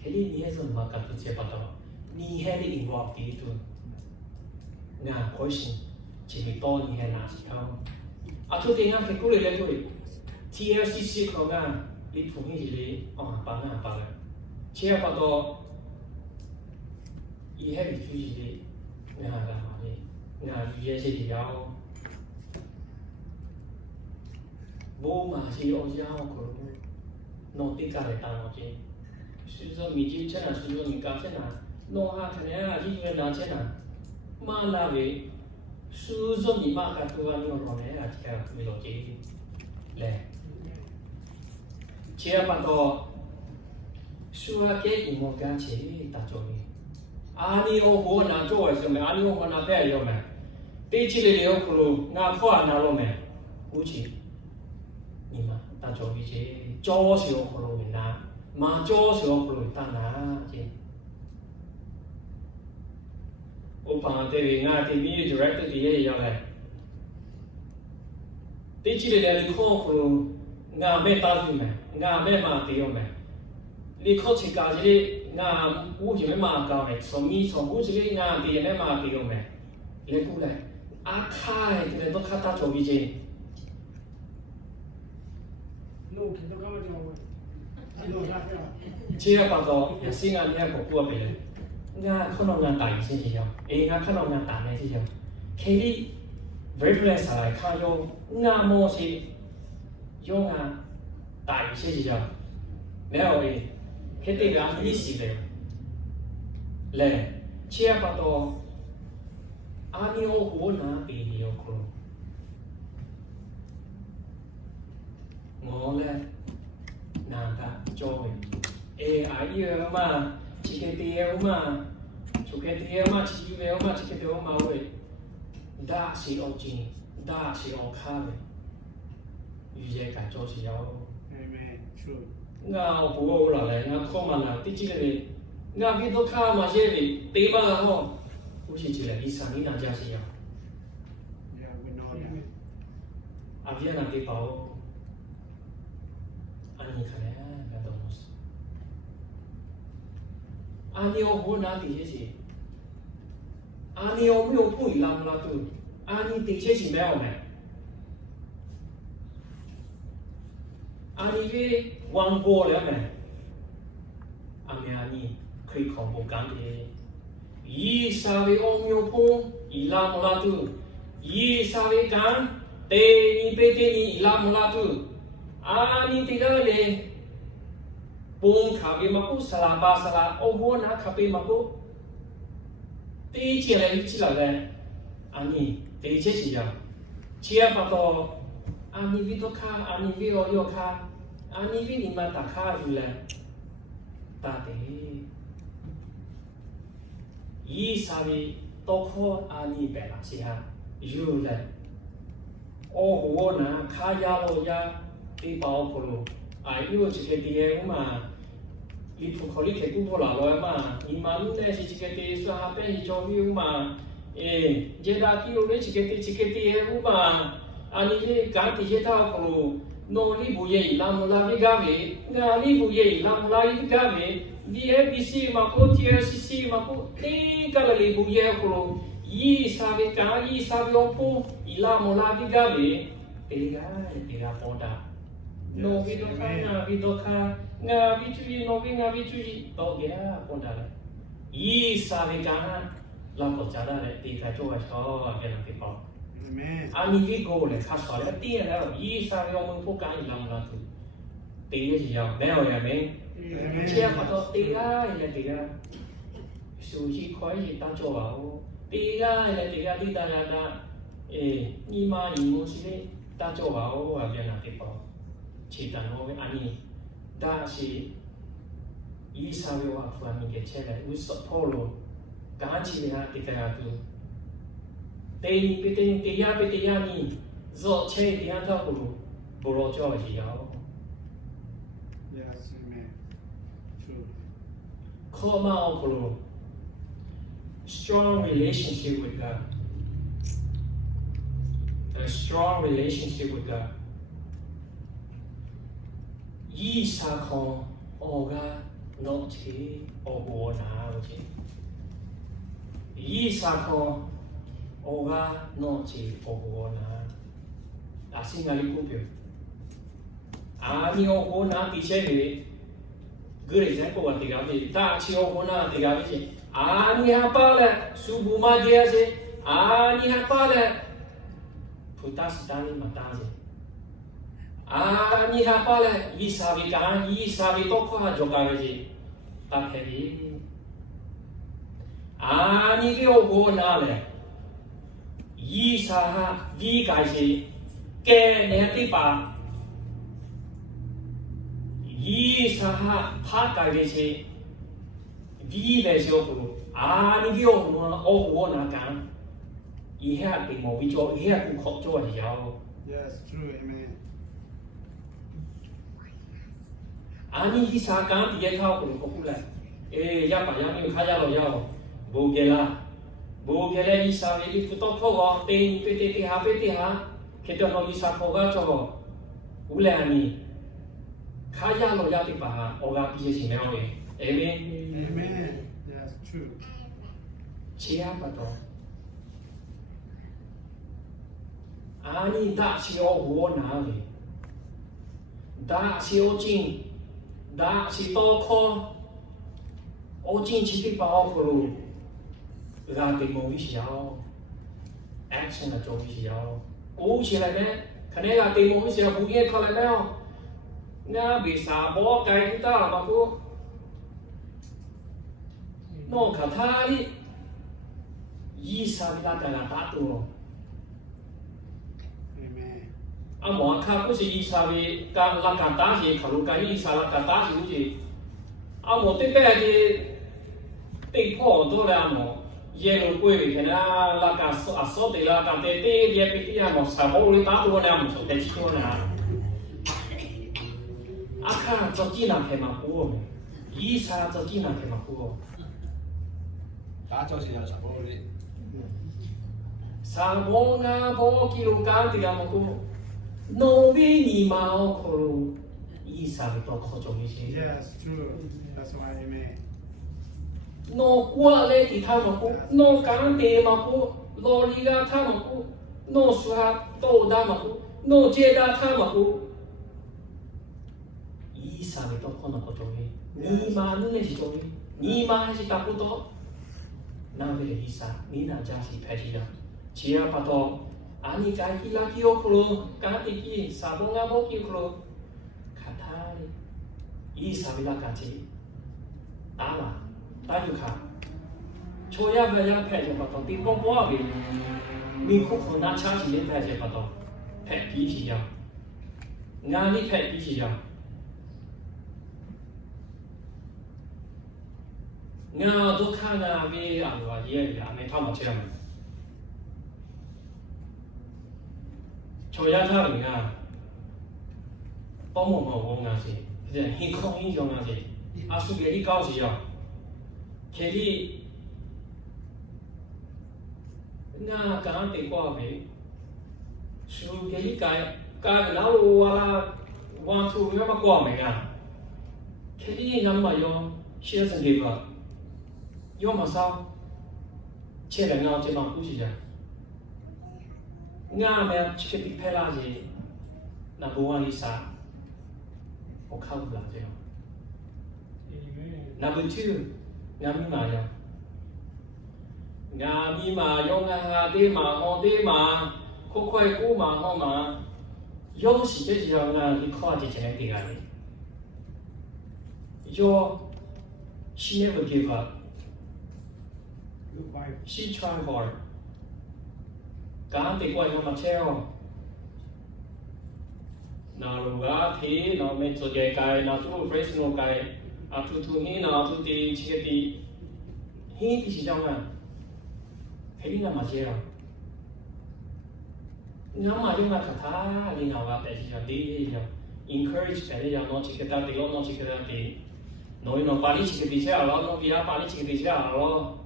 可是你还是没搞到这把刀，你还得 involve 的多，俺开心，就是多你还拿起头，啊，昨天俺去过来来过，TLCC 可俺，你普遍是哩，哦，帮俺帮了，这把刀，伊还是就是哩，俺干嘛哩？俺语言是比较。无嘛是学校可弄地家来当老师，所以说米就钱啊，所以说你搞钱啊，弄下可能啊，一月拿钱啊，嘛那位，所以说你嘛个多啊，你弄来啊，这个为了这来，这把到，说啊给你们干钱打作业，啊你我活拿做为什么？啊你我拿白要没？对起来了可能拿破拿了没？估计。你嘛，打作业这教小可能会难，嘛教小可能当难这。我旁对俺这边 director 的也要来，对起来了你看可能俺没打住没，俺没嘛对没，你考试搞这里俺我就没嘛搞没，从我这里俺对没嘛对没，来过来，啊开这个都看打作业这。no que tocaba yo no gracias 这个报道也是俺那个过别人，俺看到俺大医生是样，俺看到俺大妹是样，可是 reference 来看用俺么是用俺大医生是样，然后迄对俺历史的，嘞，这个报道俺有我拿比有可能。我咧，难得做嘅，阿姨嘛，自己啲嘛，自己啲嘛，自己啲嘛，自己啲嘛喂，打是我钱，打是我卡嘅，语言改做是要， amen true 我不过啦咧，我看嘛啦，啲这个咧，我边都卡嘛些咧，对嘛啦吼，有时一个2、3年那家是要， yeah we know that 阿边那啲包。你看嘞，那东西。你有活拿底些是？你有没有不一样啦？都，你底些是没有没？你去玩过了没？你可以恐怖感的。稍微我没有碰，伊拉莫拉都，稍微干，你别伊拉莫拉都。你tinggal ni pun kami maku salah ba salah obo na kami maku ti che le chi la le ani ti che chi ya chia pa to ani vi to kha ani vi o yo kha ani vi ni ma ta kha ju le ta te sa vi to kho ani be la si ha ju le o ho na kha ya lo ya đi bảo phụ nữ, yêu chỉ cái tiền mà, đi phụ khẩu đi cái cũng vô là rồi mà, nhưng mà lúc này chỉ cái tiền số hai bên cho yêu mà, giờ đã kêu đấy chỉ cái tiền mà, anh ấy cái tiền thao phụ nữ, nó đi bùi gì làm là cái gì, ngà đi bùi gì làm là cái gì, đi ABC mà có TLCC mà có, đi cái là đi bùi gì phụ nữ, sao ông phụ, làm là cái gì, thì cái phong đa. No video ka, video ka, nga video no nga video to gaya ponda le. Sabe ka la ko chada le ti ka cho so ke na ti pa. amen Ani vi go le kha so le ti la sabe o mo ka i lam la tu. Ti ye ji ya, me o ya me. Chia pa to ti ga le ti ga. Su ji khoi ji ta cho ba o. Ti ga le ti ga ti ta na ta. Ni ma ni mo si le ta cho ba o a ke na ti pa. chỉ cần nói anh đã chỉ ý sao vậy và phụ anh cái chuyện này u support luôn cả chỉ là cái cái là tu tên cái ni do chơi thì anh thao luôn bố cho gì đó yes amen true khó mà luôn strong relationship with God. A strong relationship with God. Yi sa kon oga no chi ogo na oji. Yi sa kon oga no chi ogo na. Asi ngali kupyo. Ani ogo na piche le. Good example what they got me. Ta chi ogo na they got me. Ani apa le subuh dia se. Ani apa le. Puta sedani matase. Ani apa le. Yi sabi toko ha joga je. Ta keri. Ani ke ogo na le. Yi saha vi kai se. Ke ne ti pa. Yi saha pa kai se. Vi le se ogo. Ani ke ogo na kan. Yi ha ti mo vi jo yi ha ku kho jo yao. Yes, true. Amen. Ani yi sa kan ti ye thao ko ko ku lai. Ya pa ya mi kha ya lo yao. Bo ke la. Bo ke le yi sa vi ku to kho wa te ni pe te ha pe te ha. Ke to no yi sa kho ga cho. U le ani. Kha ya lo ya ti pa ha o ga pi ye chin nao ye. Amen. Amen. Yes, true. Chia pa to. Ani da chi o wo na le. Da chi o jin. Da chi to kho. O jin chi ti pa o ko lu. Ga ti mo wi xiao. Action là cho wi xiao. Cố chi lại nè. Khane ga ti mo wi xiao bu ye kho lại nè. Nga bị sa bo kai ti ta ma ku. No kha tha đi. Yi sa la ka la ta tu. Amen. Amo kha ku si yi sa bi ka la ka ta ji khalu ka yi sa la ka ta ji ji. Amo te pe ji te pho to la amo. Ye lo kwe bi kana la ka so te la ka te ye pi ti amo sa bo ri ta tu na amo so te chi to na. Aka cho ji na ke ma ku. Yi sa cho ji na ke ma ku. 打咗時有十嗰啲， Sa bo nga bo ki lo ka ti amo ku. No vi ni ma o ko. Yi sa bi to kho jo mi ji. Yes, true. That's why, amen. No qua le thì tha mà cô, no cán tê mà cô, lo li ra tha mà cô, no swa to da mà cô, no je da tha mà cô. Yi sa bi to kho na ko jo mi. Ni ma nu ne ji jo mi. Ni ma ji ta ko to. Na ve le yi sa, ni na ja si phe ji da. Chi ya pa to, ani kai ki la ki o ko lo, ka ti ki sa bo nga bo ki ko lo. Kha tha le. Yi sa bi la ka chi. Ta la. Ta yu kha. Cho ya ba ya phe je pa to ti po po bi. Mi khu khu na cha chi le phe je pa to. Phe pi chi ya. Nga ni phe pi chi ya. Nga do kha na bi a lo ye ya me tha ma che ma. Cho ya tha bi nga. To mo mo wo nga si. Je hin khong yin yo nga si. A su ge li kao si ya. Ke li nga ka te kwa be. Su ke li ka na lo wa la wa tu me ma kwa me nga. Ke li na ma yo she doesn't give up. Yo ma sao? Che le nga che ma ku si ja. Nga me che pi phe la ji. Na bo wa li sa. O kha la je. Amen. Number 2, nga mi ma yo. Nga mi ma yo nga ha de ma ho de ma. Ko khoi ku ma ho ma. Yo si je ji yo nga li kho ji chen de ga ni. Yo she never give up. Good Bible. She tried hard. Ka te kwa yo ma che yo. Na lo ga thi no me cho je kai na tu fresh no kai. A tu hi na tu ti chi ti. Hi ti si jong a. He li na ma che yo. Nga ma yo nga kha tha li na wa pe si yo di yo. Encourage pe yo no chi ke ta ti lo no chi ke ta ti. Noi no pa li chi ke ti che a lo no vi a pa li chi ke ti che a lo.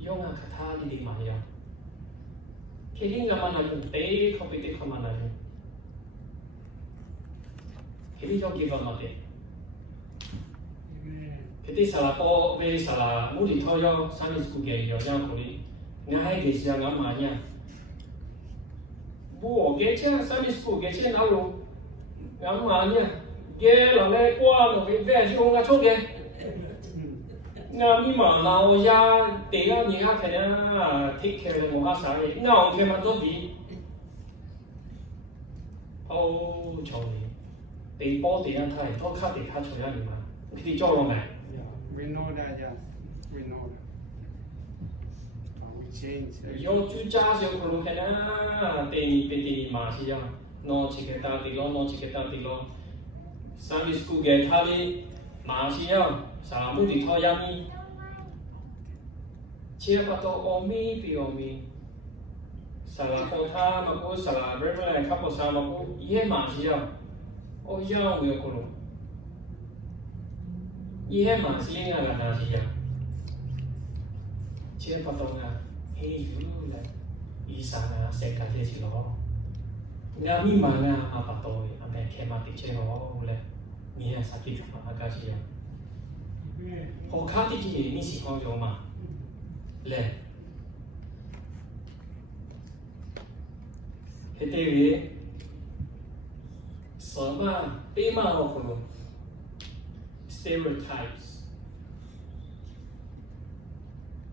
用啊，他哩哩嘛呀，肯定个嘛那种得靠背得靠嘛那种，肯定要给个嘛的， Amen. kita salah po, we salah mudi toyo, sami school ke yo yang kuli, ngai ke siang ngamanya, bu ke cia sami school ke cia nalu, ngamanya, ke lalu kuah lo ke ve siung nggak coke, ngami mana o ya, tiga ni ya kena take care le moha sari, ngau ke man tu di, oh cowok, di po di yang thai, to kat di kat cowok ni mah, kita jauh mai. Yeah, we know that, yeah. We know that. We change. Yo chú cha siêu khổ cái na tên tên mà xí à nó chỉ cái ta tí lo Sunday school cái thà đi mà xí à sao muốn đi thôi ya mi chia bắt đầu omi bị omi sao là con tha mà cô sao là rất là khắp một sao mà cô ye mà xí à ôi ya người khổ ye mà xí nghe là na xí à chia bắt đầu à hey you là isa na seka thế gì đó nga mi mà nga mà bắt đầu anh bé khi mà đi chơi đó là nghe sakit mà cái gì à họ khác thì gì ni sĩ con rồi mà lẽ thế thì sợ mà bị mà họ không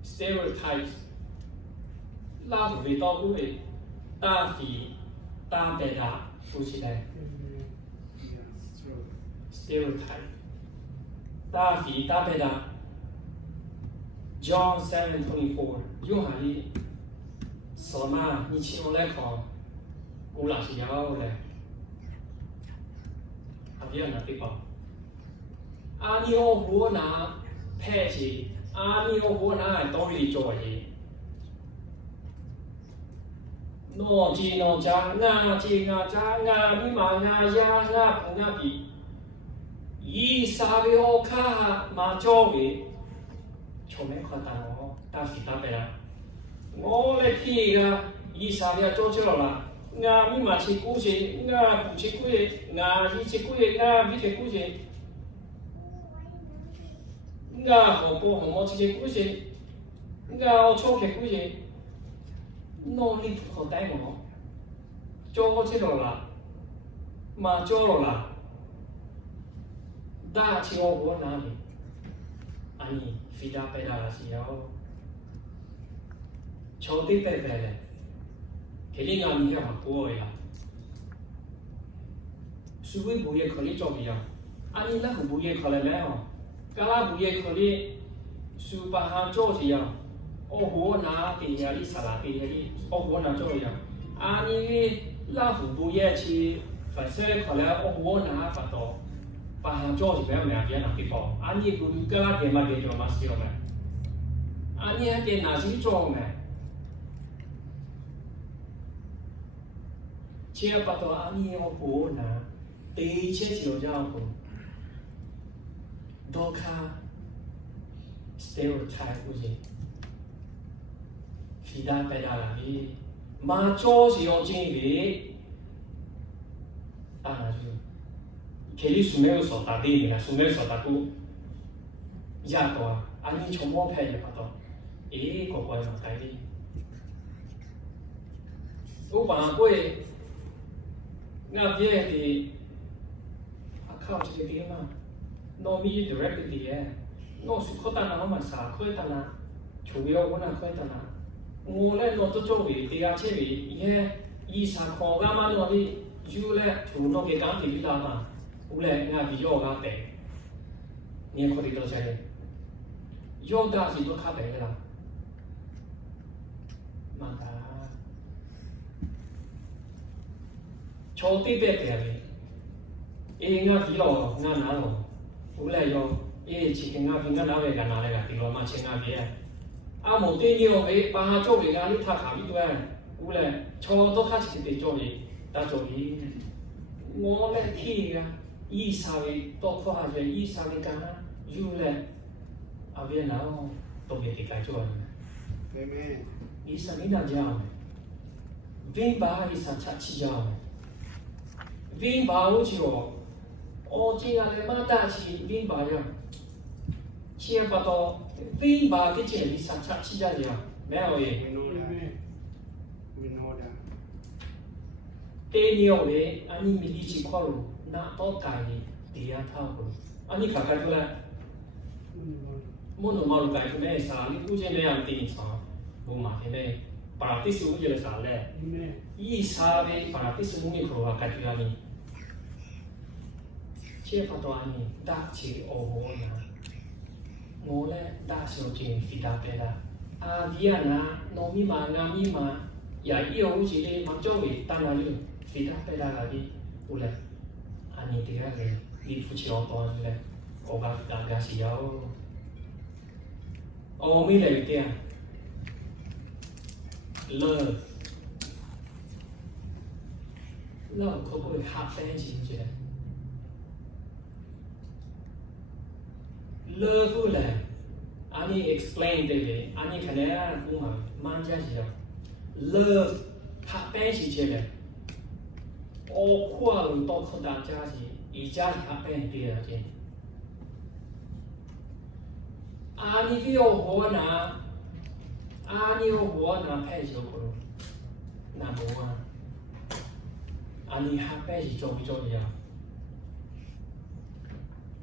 stereotypes là vì tao cũng vậy ta phì ta bè đá cũng chỉ là Yes, true. stereotype ta phì ta bè đá John 7:24 用海里什么你请我来考我哪是要嘞阿别那地方阿你我我拿配置阿你我拿多里做嘢no ji no cha nga ji nga cha nga mi ma nga ya nga pu nga bi yi sa be o kha ma cho be cho me kha ta no ta si ta be la ngo le phi ga yi sa be cho cho la nga mi ma chi ku chi nga pu chi ku ye nga yi chi ku ye nga bi chi ku ye nga ho po ho mo chi ku ye nga o cho ke ku ye nó đi thuộc khẩu tay của nó cho chế độ là mà cho rồi là đa chiều của nó thì anh phi đa bay đa là gì đó cho tiếp về về này cái liên quan như thế mà cô ấy là suy nghĩ bùi khởi lý cho bây giờ anh là bùi khởi lý mấy hả cái là bùi khởi lý suy bà hàng cho gì à ô hồ na thì nhà đi xả thì nhà đi ô hồ na cho ya anh ấy là phụ bùi chi phải xem khỏi là ô hồ na phải to bà hàng cho thì bé mẹ bé nào bị bỏ anh ấy cũng cái là tiền mà tiền cho mà xíu mẹ anh ấy tiền nào xí cho mẹ chia bắt đầu anh ấy ô hồ na để chia chiều ra cũng đôi khá stereotype của gì phi đa bay đa là đi mà cho gì ở trên vị là chứ cái lý số mấy số ta đi là số mấy số ta cũng giá to anh ấy chồng mua phải bắt đầu có quan trọng cái đi ủa bà quê ngã về thì靠这个嘛 no me directly no su khó ta nào mà xả khơi ta nào chủ yếu của nó khơi ta nào我嘞攞咗做為第二車為嘢醫生看噶嘛我哋要咧從那個講地啦嘛，我咧我比較個病，你可以到這裡，有的是都卡病嘅啦，嘛噶，坐啲病病嘅，我比咯我拿咯，我咧有之前我拿嚟個拿嚟個，比如嘛前我俾啊。啊，冇啲嘢俾把做嚟㗎，你睇下邊度啊？我咧錯都開始地做嘢，但做嘢我咧睇㗎，醫生嘅多科下嘅醫生嘅講，要咧啊邊嗱，都未地解做啊， Amen. 伊萨米娜讲，vin巴伊萨恰起讲，vin巴我就，我今下来马达起 vin 巴呀，先把到 vin 巴的这里萨恰起讲呀，没有耶。 We know that. We know that. 第二位，安尼米利起考路，那多改的第二套路，安尼看看出来，莫诺马路改出来啥？你估计那样定啥？不嘛的嘞，把第十五节的啥嘞？ Amen. 伊啥的把第十五年考啊改出来呢？切发到安尼，大起哦我呀，我嘞大小姐肥大白啦，阿弟啊那糯米嘛阿米嘛，呀以后好似你马周围单下了，肥大白啦嗰啲，有嘞，安尼啲啊嘞，你夫妻老多嘞，我家是有，我咪嚟啲啊。 love 可不可以合在一起？觉得 love 嘞，安尼 explain 对不？安尼可能不嘛，慢点是啊。love 合在一起觉得，我看了多看大家是，一家是合在一起的见。安尼比我好拿。 阿尼我拿配小可咯，那无啊？阿尼黑白是做不做呀？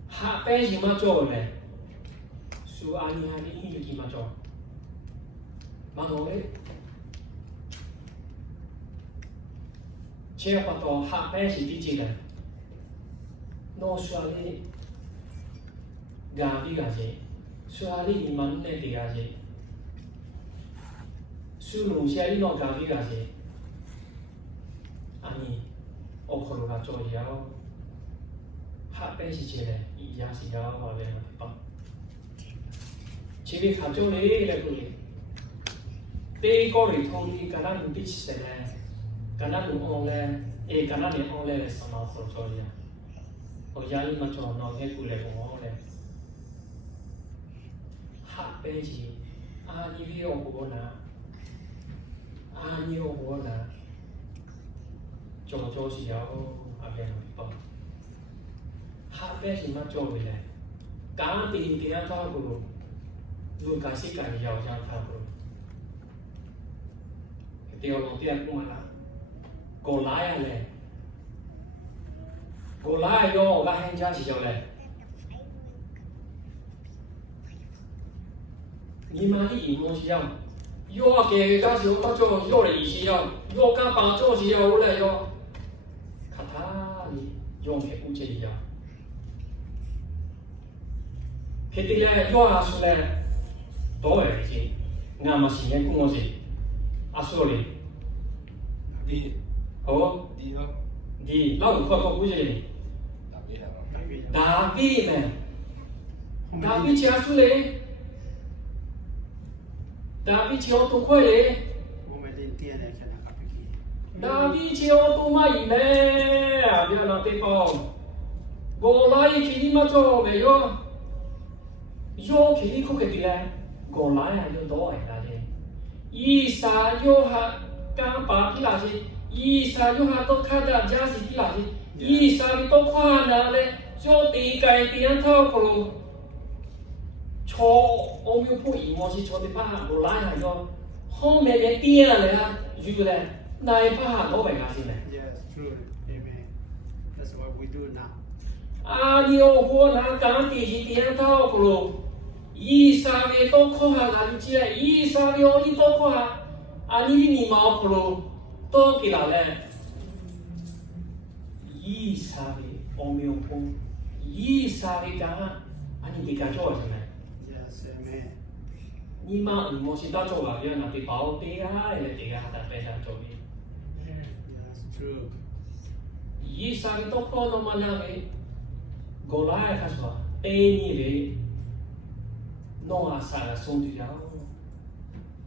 黑白是嘛做嘞？所以阿尼伊就嘛做，嘛我嘞，切把到黑白是第几嘞？侬说你咖喱咖些，说你你们那地咖些。 苏龙虾哩喏咖喱咖些，安尼，我可能做了，下边是这嘞，伊也是了话边嘛帮。前面看做嘞来个嘞，第一个里头哩，干那唔必食嘞，干那唔按嘞，干那你按嘞什么好做呀？我家里嘛做喏些过来我嘞，下边是，阿尼比我好拿。 阿尼我啦，做是有阿边帮，下边是乜做嘅咧？假地點樣做嘅咯？如果是假要這樣做嘅，第二個第二個嘛啦，過來啊咧，過來咗我家鄉家是咗咧，你媽啲義務是有。 要给家是我做要的意思要，要干帮做是要来要，看他你用给不接要，佢哋咧要阿叔咧多嘅先，啱嘛是嘅公我是，阿叔咧，啲好，啲咯，啲撈唔開個不接，特別係咯，大邊咩？大邊似阿叔咧。 大比超多快嘞！我们连店呢，现在还不给。大比超多买嘞，不要拿地方。我来去你妈做没有？有去你可给的嘞？我来还有多哎那些，一啥有哈干巴皮那些，一啥有哈都看到家是皮那些，一啥你都看那嘞，就地改点头可咯。 错，我没有破译，我是错的怕我来下咗，后面嘅啲嚟啊，如果咧，那怕我為啥先咧？ Yes, true. Amen. That's what we do now. 啊，你有可能講地是點頭個咯？伊啥嘅都靠下哪就知咧？伊啥嘅我伊都靠下，啊你冇個咯，都幾難咧？伊啥嘅我沒有破，伊啥嘅講，啊你哋講咗係咪？ Yes, amen. 你媽唔好是打做話嘅，嗱啲包地啊，你哋啊，但係做嘅。 Yes, true. 伊啥嘅都可能嘛那嘅，過來他說，第二位，弄下啥嘅送住了。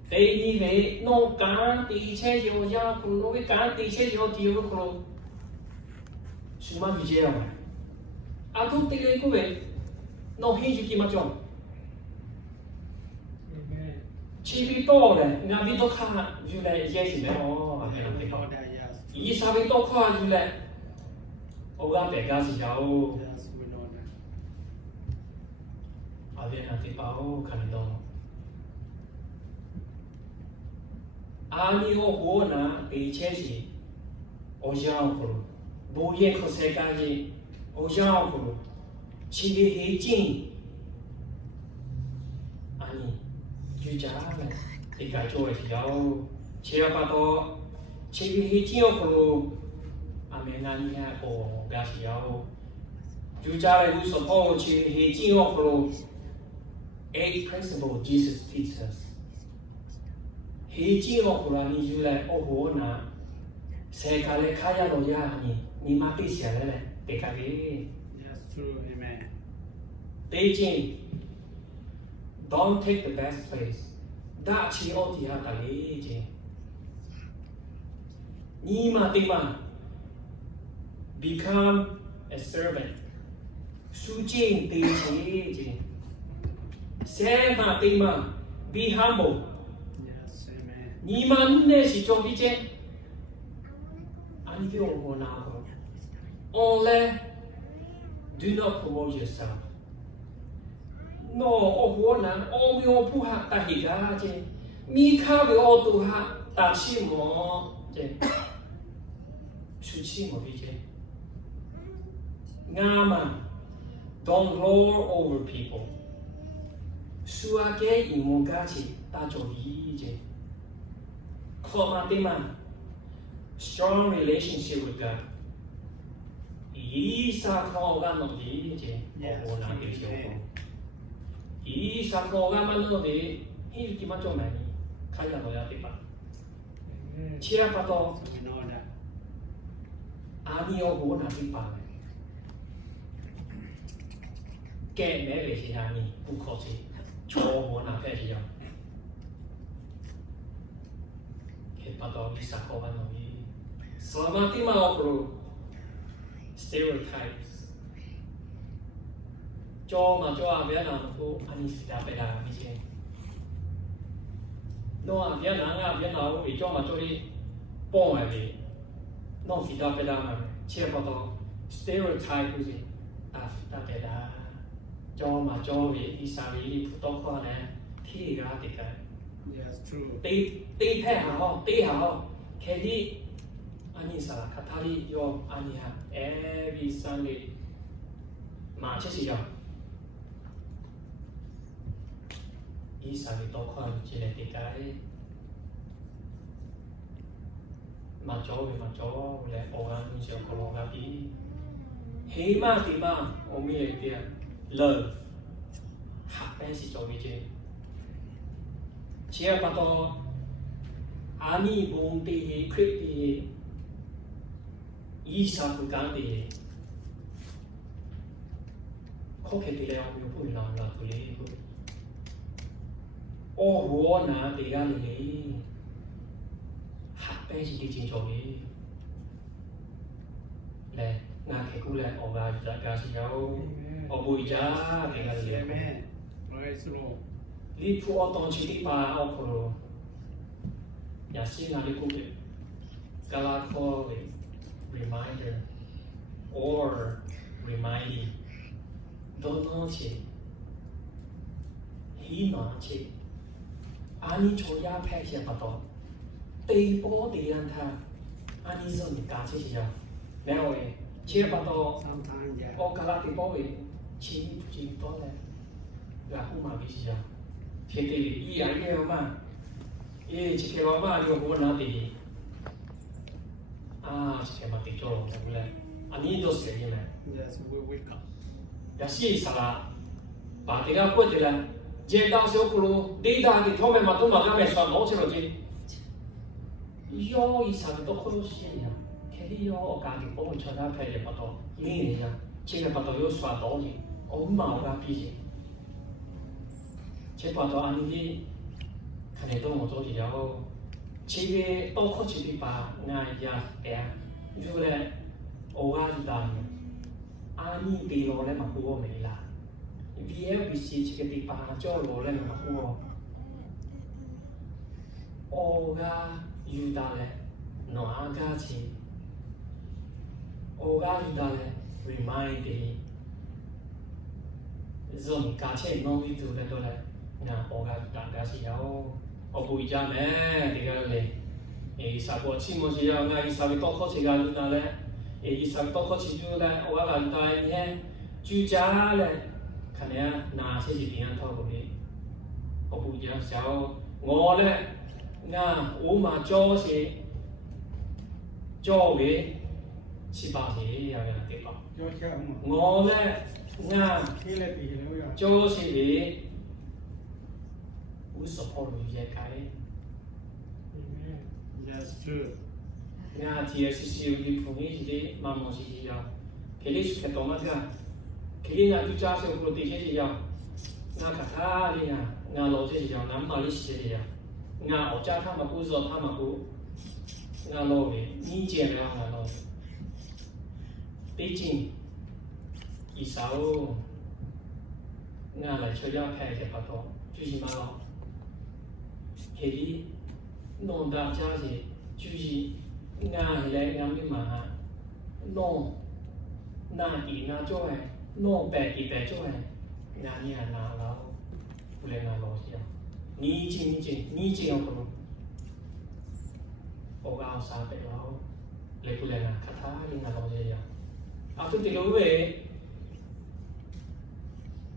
第二位弄幹地車就呀，可能會幹地車就丟可能，什麼語言啊？啊，都第二個位，弄興趣幾嘛種？起比多嘞，那比多看就来也是没哦，阿边那地方。 Order, yes. 伊啥比多看就来，我讲别家是要 Yes, we know that. 阿边那地方看得到。阿尼我我那以前是，我想过，无烟可世界是，我想过，起比黑金，阿尼就这样嘞，你该做的是要，切巴多，起比黑金我过，阿面那尼啊哦，该是要，就这样嘞，有时候起比黑金我过，8 principles Jesus teaches us。 黑金哦，后来你就来哦，我那世界的开呀，罗呀，你妈对下来嘞，别个的。 Yes, true, amen. 第一件 ，Don't take the best place，大气奥底下打理件，你妈对嘛 ，become a servant，属件对件，谁嘛对嘛 ，be humble。 Yes, amen. 你们那是做比件，啊，你给我拿过。Only do not promote yourself. No, 我难，我没有不哈，但是个这，米卡为我都哈，但是么这，出去么比这，啱嘛 ，Don't lord over people. 苏阿给伊莫家去打做比这。 strong relationship with God. 伊啥靠干弄的这，我拿给小红。伊啥靠干嘛弄的，伊基本做咩呢？开下罗呀对吧？切巴多， So we know that. 阿尼我拿对吧？给咩类型阿尼不可惜，错我拿开是要。 Pada bisa kau banoi. Selama timau perlu stereotypes. Cuma biar nampu ani sudah beda macam. No biar nang cuma curi pon aja. No sudah beda macam. Siapa tahu stereotype tu sudah beda. Cuma bisa putus kau ni tiga tiga. Yes, true. 地配好，地好，开的，安尼啥，卡塔里有安尼哈，every Sunday，马就是要，伊啥的多看一个地界，马做来学啊，你想讲个比，起码地方我们来点 love， 合边是做咩啫？ Siapa tahu ani bung di krik di isa bukan di kau keti le aku pun nak tu le oh wo na tiga le hak pe si di cincau le nak ke ku le oga jaga si jauh obui ja tiga le Amen. Praise the Lord. 你ผู้เอาตอนชีวิตมาเอาคน อย่าสิ้นนาฬิกุลกาลา call reminder or reminding โดนน้องเชฮีหนอเชอันนี้โชยาแพ้เชียปะตอตีโป้ตีนันทาอันนี้ส่วนกาเชียแนวเอเชียปะตอ Sometimes, yeah. โอกาลาตีโป้เอชีวิตจริงต้นเลยอยากพูดมาวิเชีย ဖြစ်တယ်ဒီအရေးရောမအေးချစ်တယ်ဘာမှဒီဘောနာတည်အာချစ်တယ်မတည်တော့ဘူးလေအနည်းတော့စေရင်လေ Yes, we wake up. ရရှိစားလားဘာတေကပွက်တယ်လားဂျေတောင်ဆိုကလို့ဒေတာဒီထုံးမဲ့မှာတော့မှာကမဲ့ဆောတော့ချင်လို့ကြီးယောဤစားတော့ခလို့ရှိရင်ခဲဒီယောအကာဒီပေါ်ချတာဖဲရပါတော့ရင်းနေရချင်းကပါတော့ရောဆွာတော့ကြီးအုံးမောင်ကပြီးချင်း 切把到安尼，看得到我做的了，前面多考起的吧，俺呀哎，就嘞，我啊知道，安尼地路嘞嘛好没啦，VLBC 这个地方叫路嘞嘛好， Oga Yudale no Agachi. Oga Yudale remind the Zone Gache no we do the dollar. Now Oga Yudagashi Yao. Obu Jame, the girl. A Sabo Chimosia, Isabito Cochiga Yudale. A Isabito Cochijula, Oga Yudai, Jujale. ခဏနာရှိစီပြန်ထောက်လို့လေအပူကြဆောင်းငေါ်နဲ့ငါဦးမှာကြောစီကြောဝေရှိပါစေရရတဲ့ပေါ့ ကြောချအောင် ငေါ်နဲ့ငါ ခေးလက်ပြီးလို့ရ ကြောစီလေဦးစပေါ်လို့ရဲခိုင် Yes true ငါတီအစီစီဒီဖုန်ကြီးလေမမောစီကြီးရခေလေးစကတော့မှာခေလေးကသူကြားဆိုလို့တည်ချင်းကြီးရငါကထားလေးငါလောစီကြီးရနမ်းမလေးစီကြီးရငါအကြထားမှာကိုစောထားမှာကိုငါလောပဲညီကျဲတယ်ငါလောပေချင်းဤစာကိုငါလည်းချောရဖဲတဲ့ပတ်တော့ကြည့်စီမှာတော့ခေလေးနွန်တာကြားစီကြည့်စီငါလည်းငါမိမှာနော်နာတီနာကြောဲနော်ပဲတီပဲကြောဲညာနီနာလောဘူးလည်းငါလောစီအောင်နီးချင်းအောင်ကတော့ဟောကောင်းစားတယ်လောလေဘူးလည်းငါခထားလေးငါလောစီအောင်အခုဒီလိုပဲ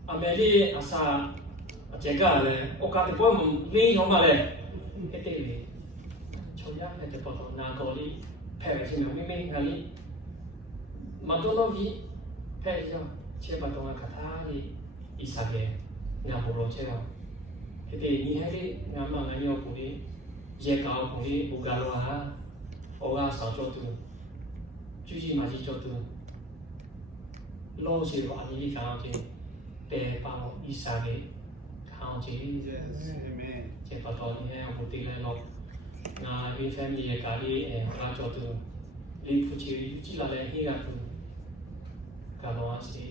အမေလေးအစာအကျက်ကလည်းโอกาสတပေါ်မလေးရောမလဲတဲ့တဲ့လေချောရတဲ့ပေါ်တော့နာတော်လေးဖဲ့ချင်းမင်းငါလေးမတော်လို့ဒီဖဲ့ရချေပတ်တော့ခထားလေးဤစားလေညာဘောလုံးချေရောတဲ့ဒီဟဲလေးငါမငါရောကိုလေးရေကောင်းကိုလေးဘူကာလောဟာဩဃာဆောင်ကြောတူကျူးကြီးမာကြီးကြောတူလောစီရောအကြီးကောင်းချင်းတဲပေါင်းဤစားလေကောင်းချင်း Yes amen ချေပတ်တော့ဒီဟဲကိုတီးလဲတော့ငါဒီ family ရဲ့ကားလေးငါကြောတူလေးဖူချီကြည့်လာလဲဟေးကတူကတော့စီ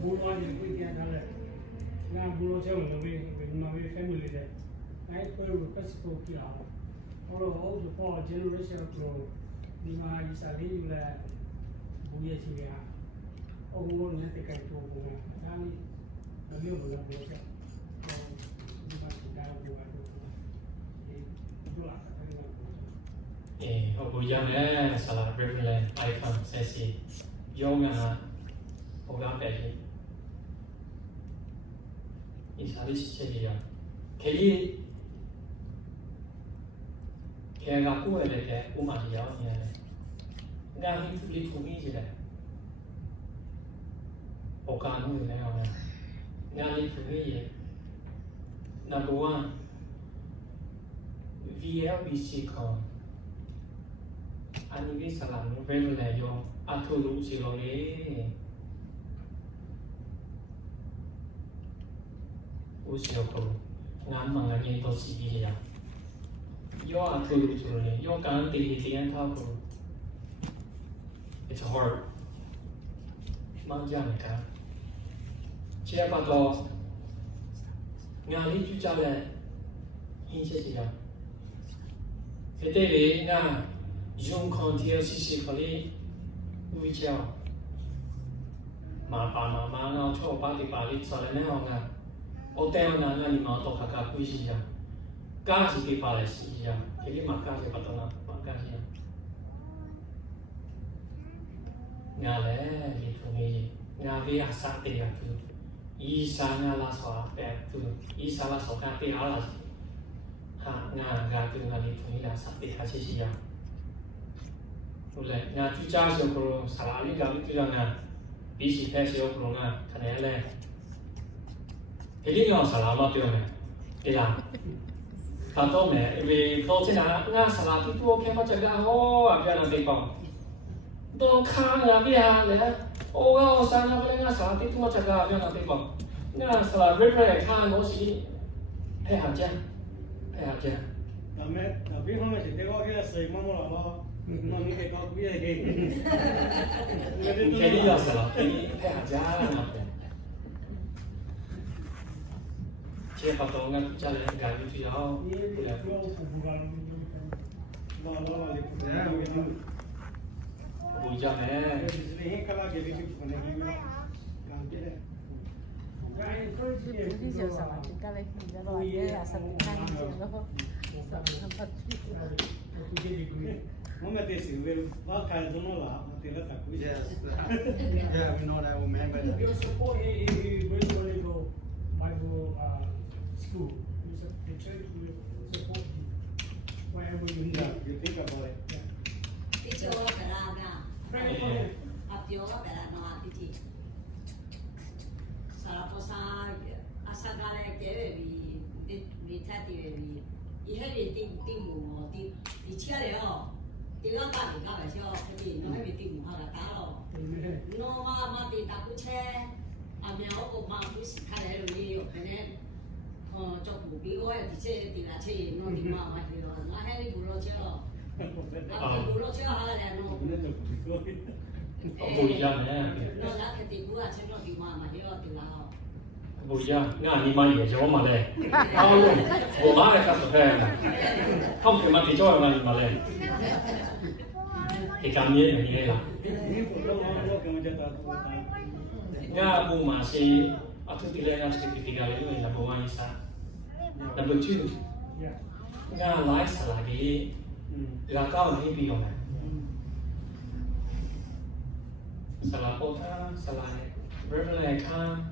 ဘူလောကြီးကိုပြန်ထားတယ်။ငါဘူလောချောင်းလို့ပဲနော်ပဲ family တဲ့။အဲ့ကိုကိုပတ်စပို့ပြအောင်။ဟောတော့ဟုတ်ပေါ် generation ကိုဒီမှာဤစားလေးယူလဲဘူရဲ့ချီရ။အော်ဘူနဲ့တကယ်တော့ဘူမှာဒါလေးမျိုးဘယ်လိုပြောလဲ။ဒီမှာဒါဘူကတော့ဒီတော့အဲ့ဒါဟုတ်ကိုရမယ်ဆလာဘရဖလန်အိုင်ကွန်ဆက်စီယောငါဟိုကပဲလေဒီစားလေးချက်ရခေကြီးခေကကိုယ်လည်းဥမာရောင်းနေတယ်ငါဟိလေးခုကြီးတယ်ဟိုကနုလည်းအောင်ငါလေးခုကြီးရ number 1 VLBC con Ani salam velo le yo atulu si lo le usio ko ngam ma nga ni to si bi ya yo atulu si lo le yo kan ti ti an tha ko it's hard ma ja ne ka che pa to nga li chu cha le hin che si ya ete le nga用空调试试可以微调，麻烦妈妈我错把啲把你做嚟咩行啊？我掉那你毛多卡卡贵些呀，加是啲把嚟试呀，佢啲马加是不得啦，马加是。伢咧，你同意？伢俾阿三地啊tu，伊三伢拉耍白tu，伊三拉手干地阿拉，哈伢tu伢你同意啦，三地卡些些呀。ဟုတ်လေငါကြွချဆိုကရောဆလာလေးကလည်းကြွငါပြီးစီဖက်ဆိုကရောငါခဏလေဒီလိုမျိုးဆလာမပြောမယ်ဒီလားကတော့မယ်ဒီတော့ချင်တာငါဆလာတူတူခဲမချက်ကဟောအပြန်တော့တိတ်ပေါင်းတော့ခါငါပြရလေအိုးကောဆာနာကလည်းငါဆလာတူတူမချက်ကအပြန်တော့တိတ်ပေါင်းငါဆလာရစ်ရခါလို့စီဟဲ့ဟာကျန်ဒါမဲ့ဒါပြီးဟောင်းတဲ့တေကောကစိတ်မမောလာတော့မမီကေကောကူရဲ့ဟေး Kelly လာဆလာဒီဖဲ့ဟာကြားလာမှာပဲ这好多俺家人感觉比较你不要补干了，老的不然我就不一样嘞。就是那些卡拉给的就不能给了，干别的。哎，可是今年 Jadi saya sama kita lagi kalau ada asal kan kalau sempat我们这是为我看中了了，我对了他估计。 Yes. Yeah, we know that. We remember that. you support he bring to go Bible school. The church will support you wherever you need. Yeah, you think about it. Teacher wa bela na. Pray for him. Apio wa bela no apiti. Sara posa asagale ke vi tati vi. I hevi ti mu ti chia le o. Ti ga ka ni ka ba sio hevi no hevi ti mu ha ga ta lo. Amen. No ma ti ta ku che. A mia o ko ma ku si ka le lo ni yo pene. Cho cụ bị ôi thì chơi thì là chơi nó thì mà thì nó hay đi bù lô chơi bù lô chơi hay là nó 不一样嘞。 nó đã cái tiền của chơi nó thì mà hiểu thì là 不一样，俺你妈也叫我妈嘞，好喽，我妈来开始开，他们妈比较俺你妈嘞，给干咩没啦？俺不嘛是，啊，土地嘞，俺是地地个嘞，因为那不玩意啥，number two， Yeah. 俺来是那个，拉高那边用的，是拉波他是拉的，不是来看。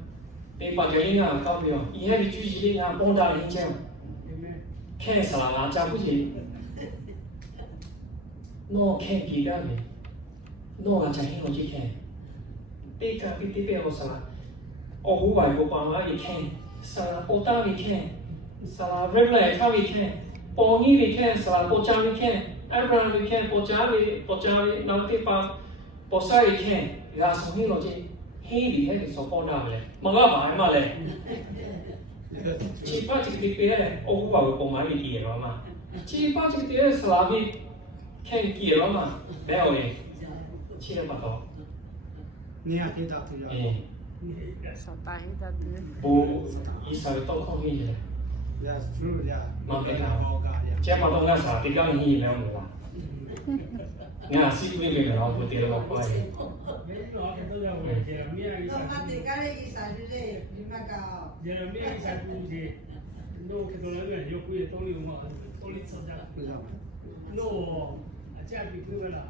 你把这个搞不了，以前的主席的俺帮大人讲， Amen. 看啥啦，讲不起，我看别个的，我俺讲很多去看，别个别别别我啥啦，我户外我帮俺一看，啥啦帮大一看，啥啦人来他一看，帮你一看，啥啦帮家一看，俺不然一看帮家里，然后对方帮啥一看，然后从很多去。 黑里黑的说包大嘞，马个买嘛嘞，七八这个别嘞，我话我买一点了嘛，七八这个别是哪边看见了嘛，没有嘞，七了八多，你也听到对了。哎， sampai tadi 不，一稍微多看一点， That's true, yeah. 嘛给他， Yeah. 这嘛都俺啥，别讲你没有了，俺是没没了，不得了快。 Jeremiah isa je lima ka Jeremiah isa puji. No que todo el yo cuide todo mi humor. Todo listo ya. No, acha bi ku la.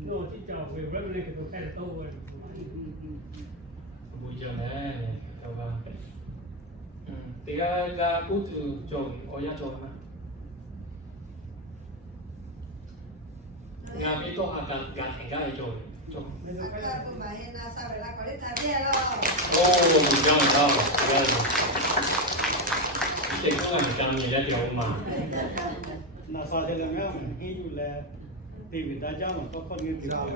No, ti chao we re ne que to ka to we. 不一样嘞，对吧？这个不就做，我要做嘛。俺别多下干停干去做。 aka ko mai na sa bela ko le ta bia lo. 哦，唔講唔得，而家啲工人咁嘢一條嘛。那啥的了没有？你就来对比大家嘛，包括你知道没？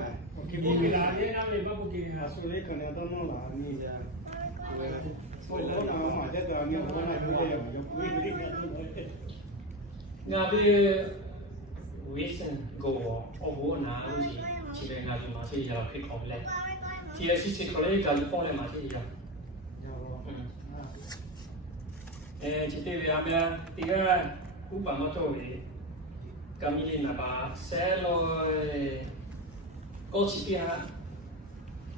Que porque la ne na me va porque 啊，所以可能都弄了你这，我那嘛这个你我那有点就不一定俺哋微信個我拿好似前面俺哋嘛是有佢講咧，其實是佢哋就幫你嘛是有。即係啱嘅，啲個古板乜做嘅，咁呢那把寫落嗰次邊啊，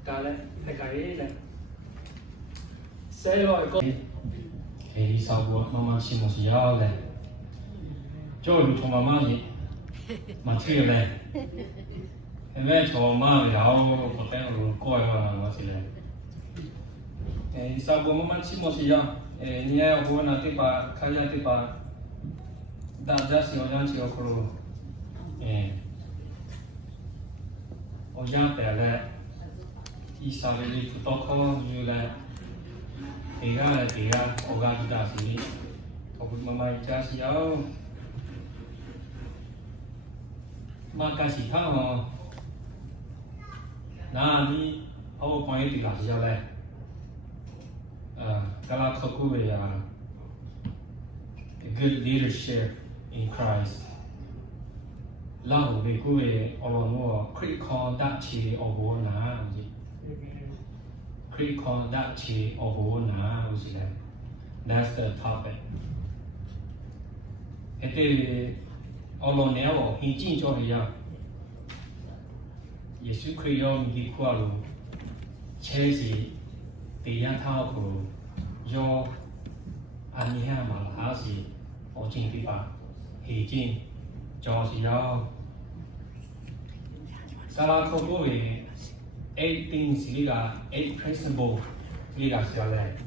架咧係架嘢咧，寫落嗰。誒，效果媽媽是冇事有咧。 做唔同媽媽嘢，咪出嚟，係咩錯媽有個頂路改啊，我是咧。效果媽媽起冇事有，你係我那啲把開下啲把，大家是我樣子個路，我樣得咧，以上嘅啲多考慮咧，地下咧地下，我家啲大事，我媽媽家是有。 Makasih kamu. Nah, ni aku poin itu lah saja. Kalau aku ya, good leadership in Christ. Lalu aku orang mua critical dat chi obo na, critical dat chi obo na, usilah. That's the topic. Ete all now he change on ya. Yesu Kristo di kualu. Chelsea the young tao yo aniha malasi or jing pipa. He jing George Yao. Sala Kobo 8 things liga 8 principle liga siale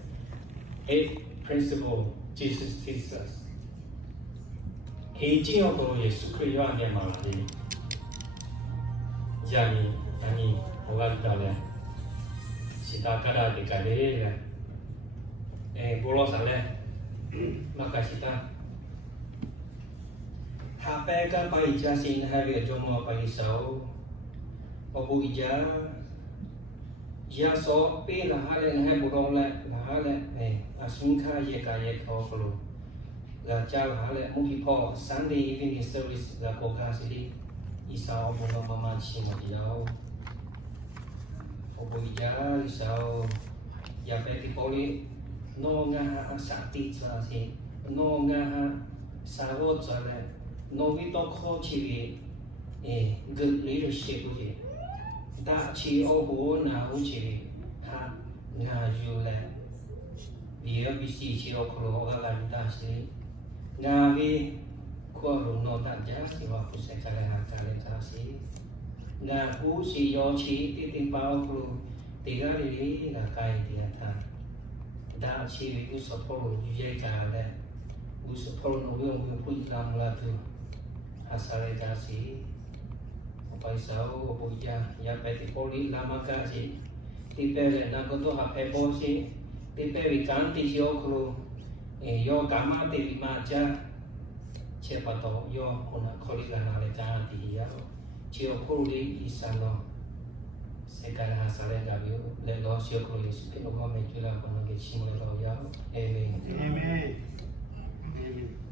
8 principle Jesus teaches us. He jing ogo Yesu Kristo ane malasi. Jani ani ogal dale. Sita kada de kade bolos ale maka sita Hape kan pa ija sin hari jomo pa isau Obu ija ya so pe la hale na he burong la hale asunka ye ka ye ko flu la cha la hale mu pi po Sunday evening service la ko ka sili isau mo no mama chi mo yao Obu ija isau ya pe ti poli no nga sa ti sa si no nga sa wo za le no we talk ho chi good leadership ji da chi o bo na u chi ha nga ju le bi bi si chi o ko ga ga da si nga vi ko ro no da ja si wa ku se ka le ha ka le ta si nga hu si yo chi ti ti pa o ko ti ga ri la kai ti ta da chi vi u so po ju ye ka le u so po no we o pu la la tu asal kasi apa isau apa ya peti poli lama kasi tipe le na ko to ha pe po si tipe wi kan ti yo kru yo kama te bi ma cha che pa to yo ona kholi ga na le cha ti ya che o kru li isano se ka na asal ga bi le lo si o kru li su ke no ko me chu la ko no ke chi mo le to ya amen Amen.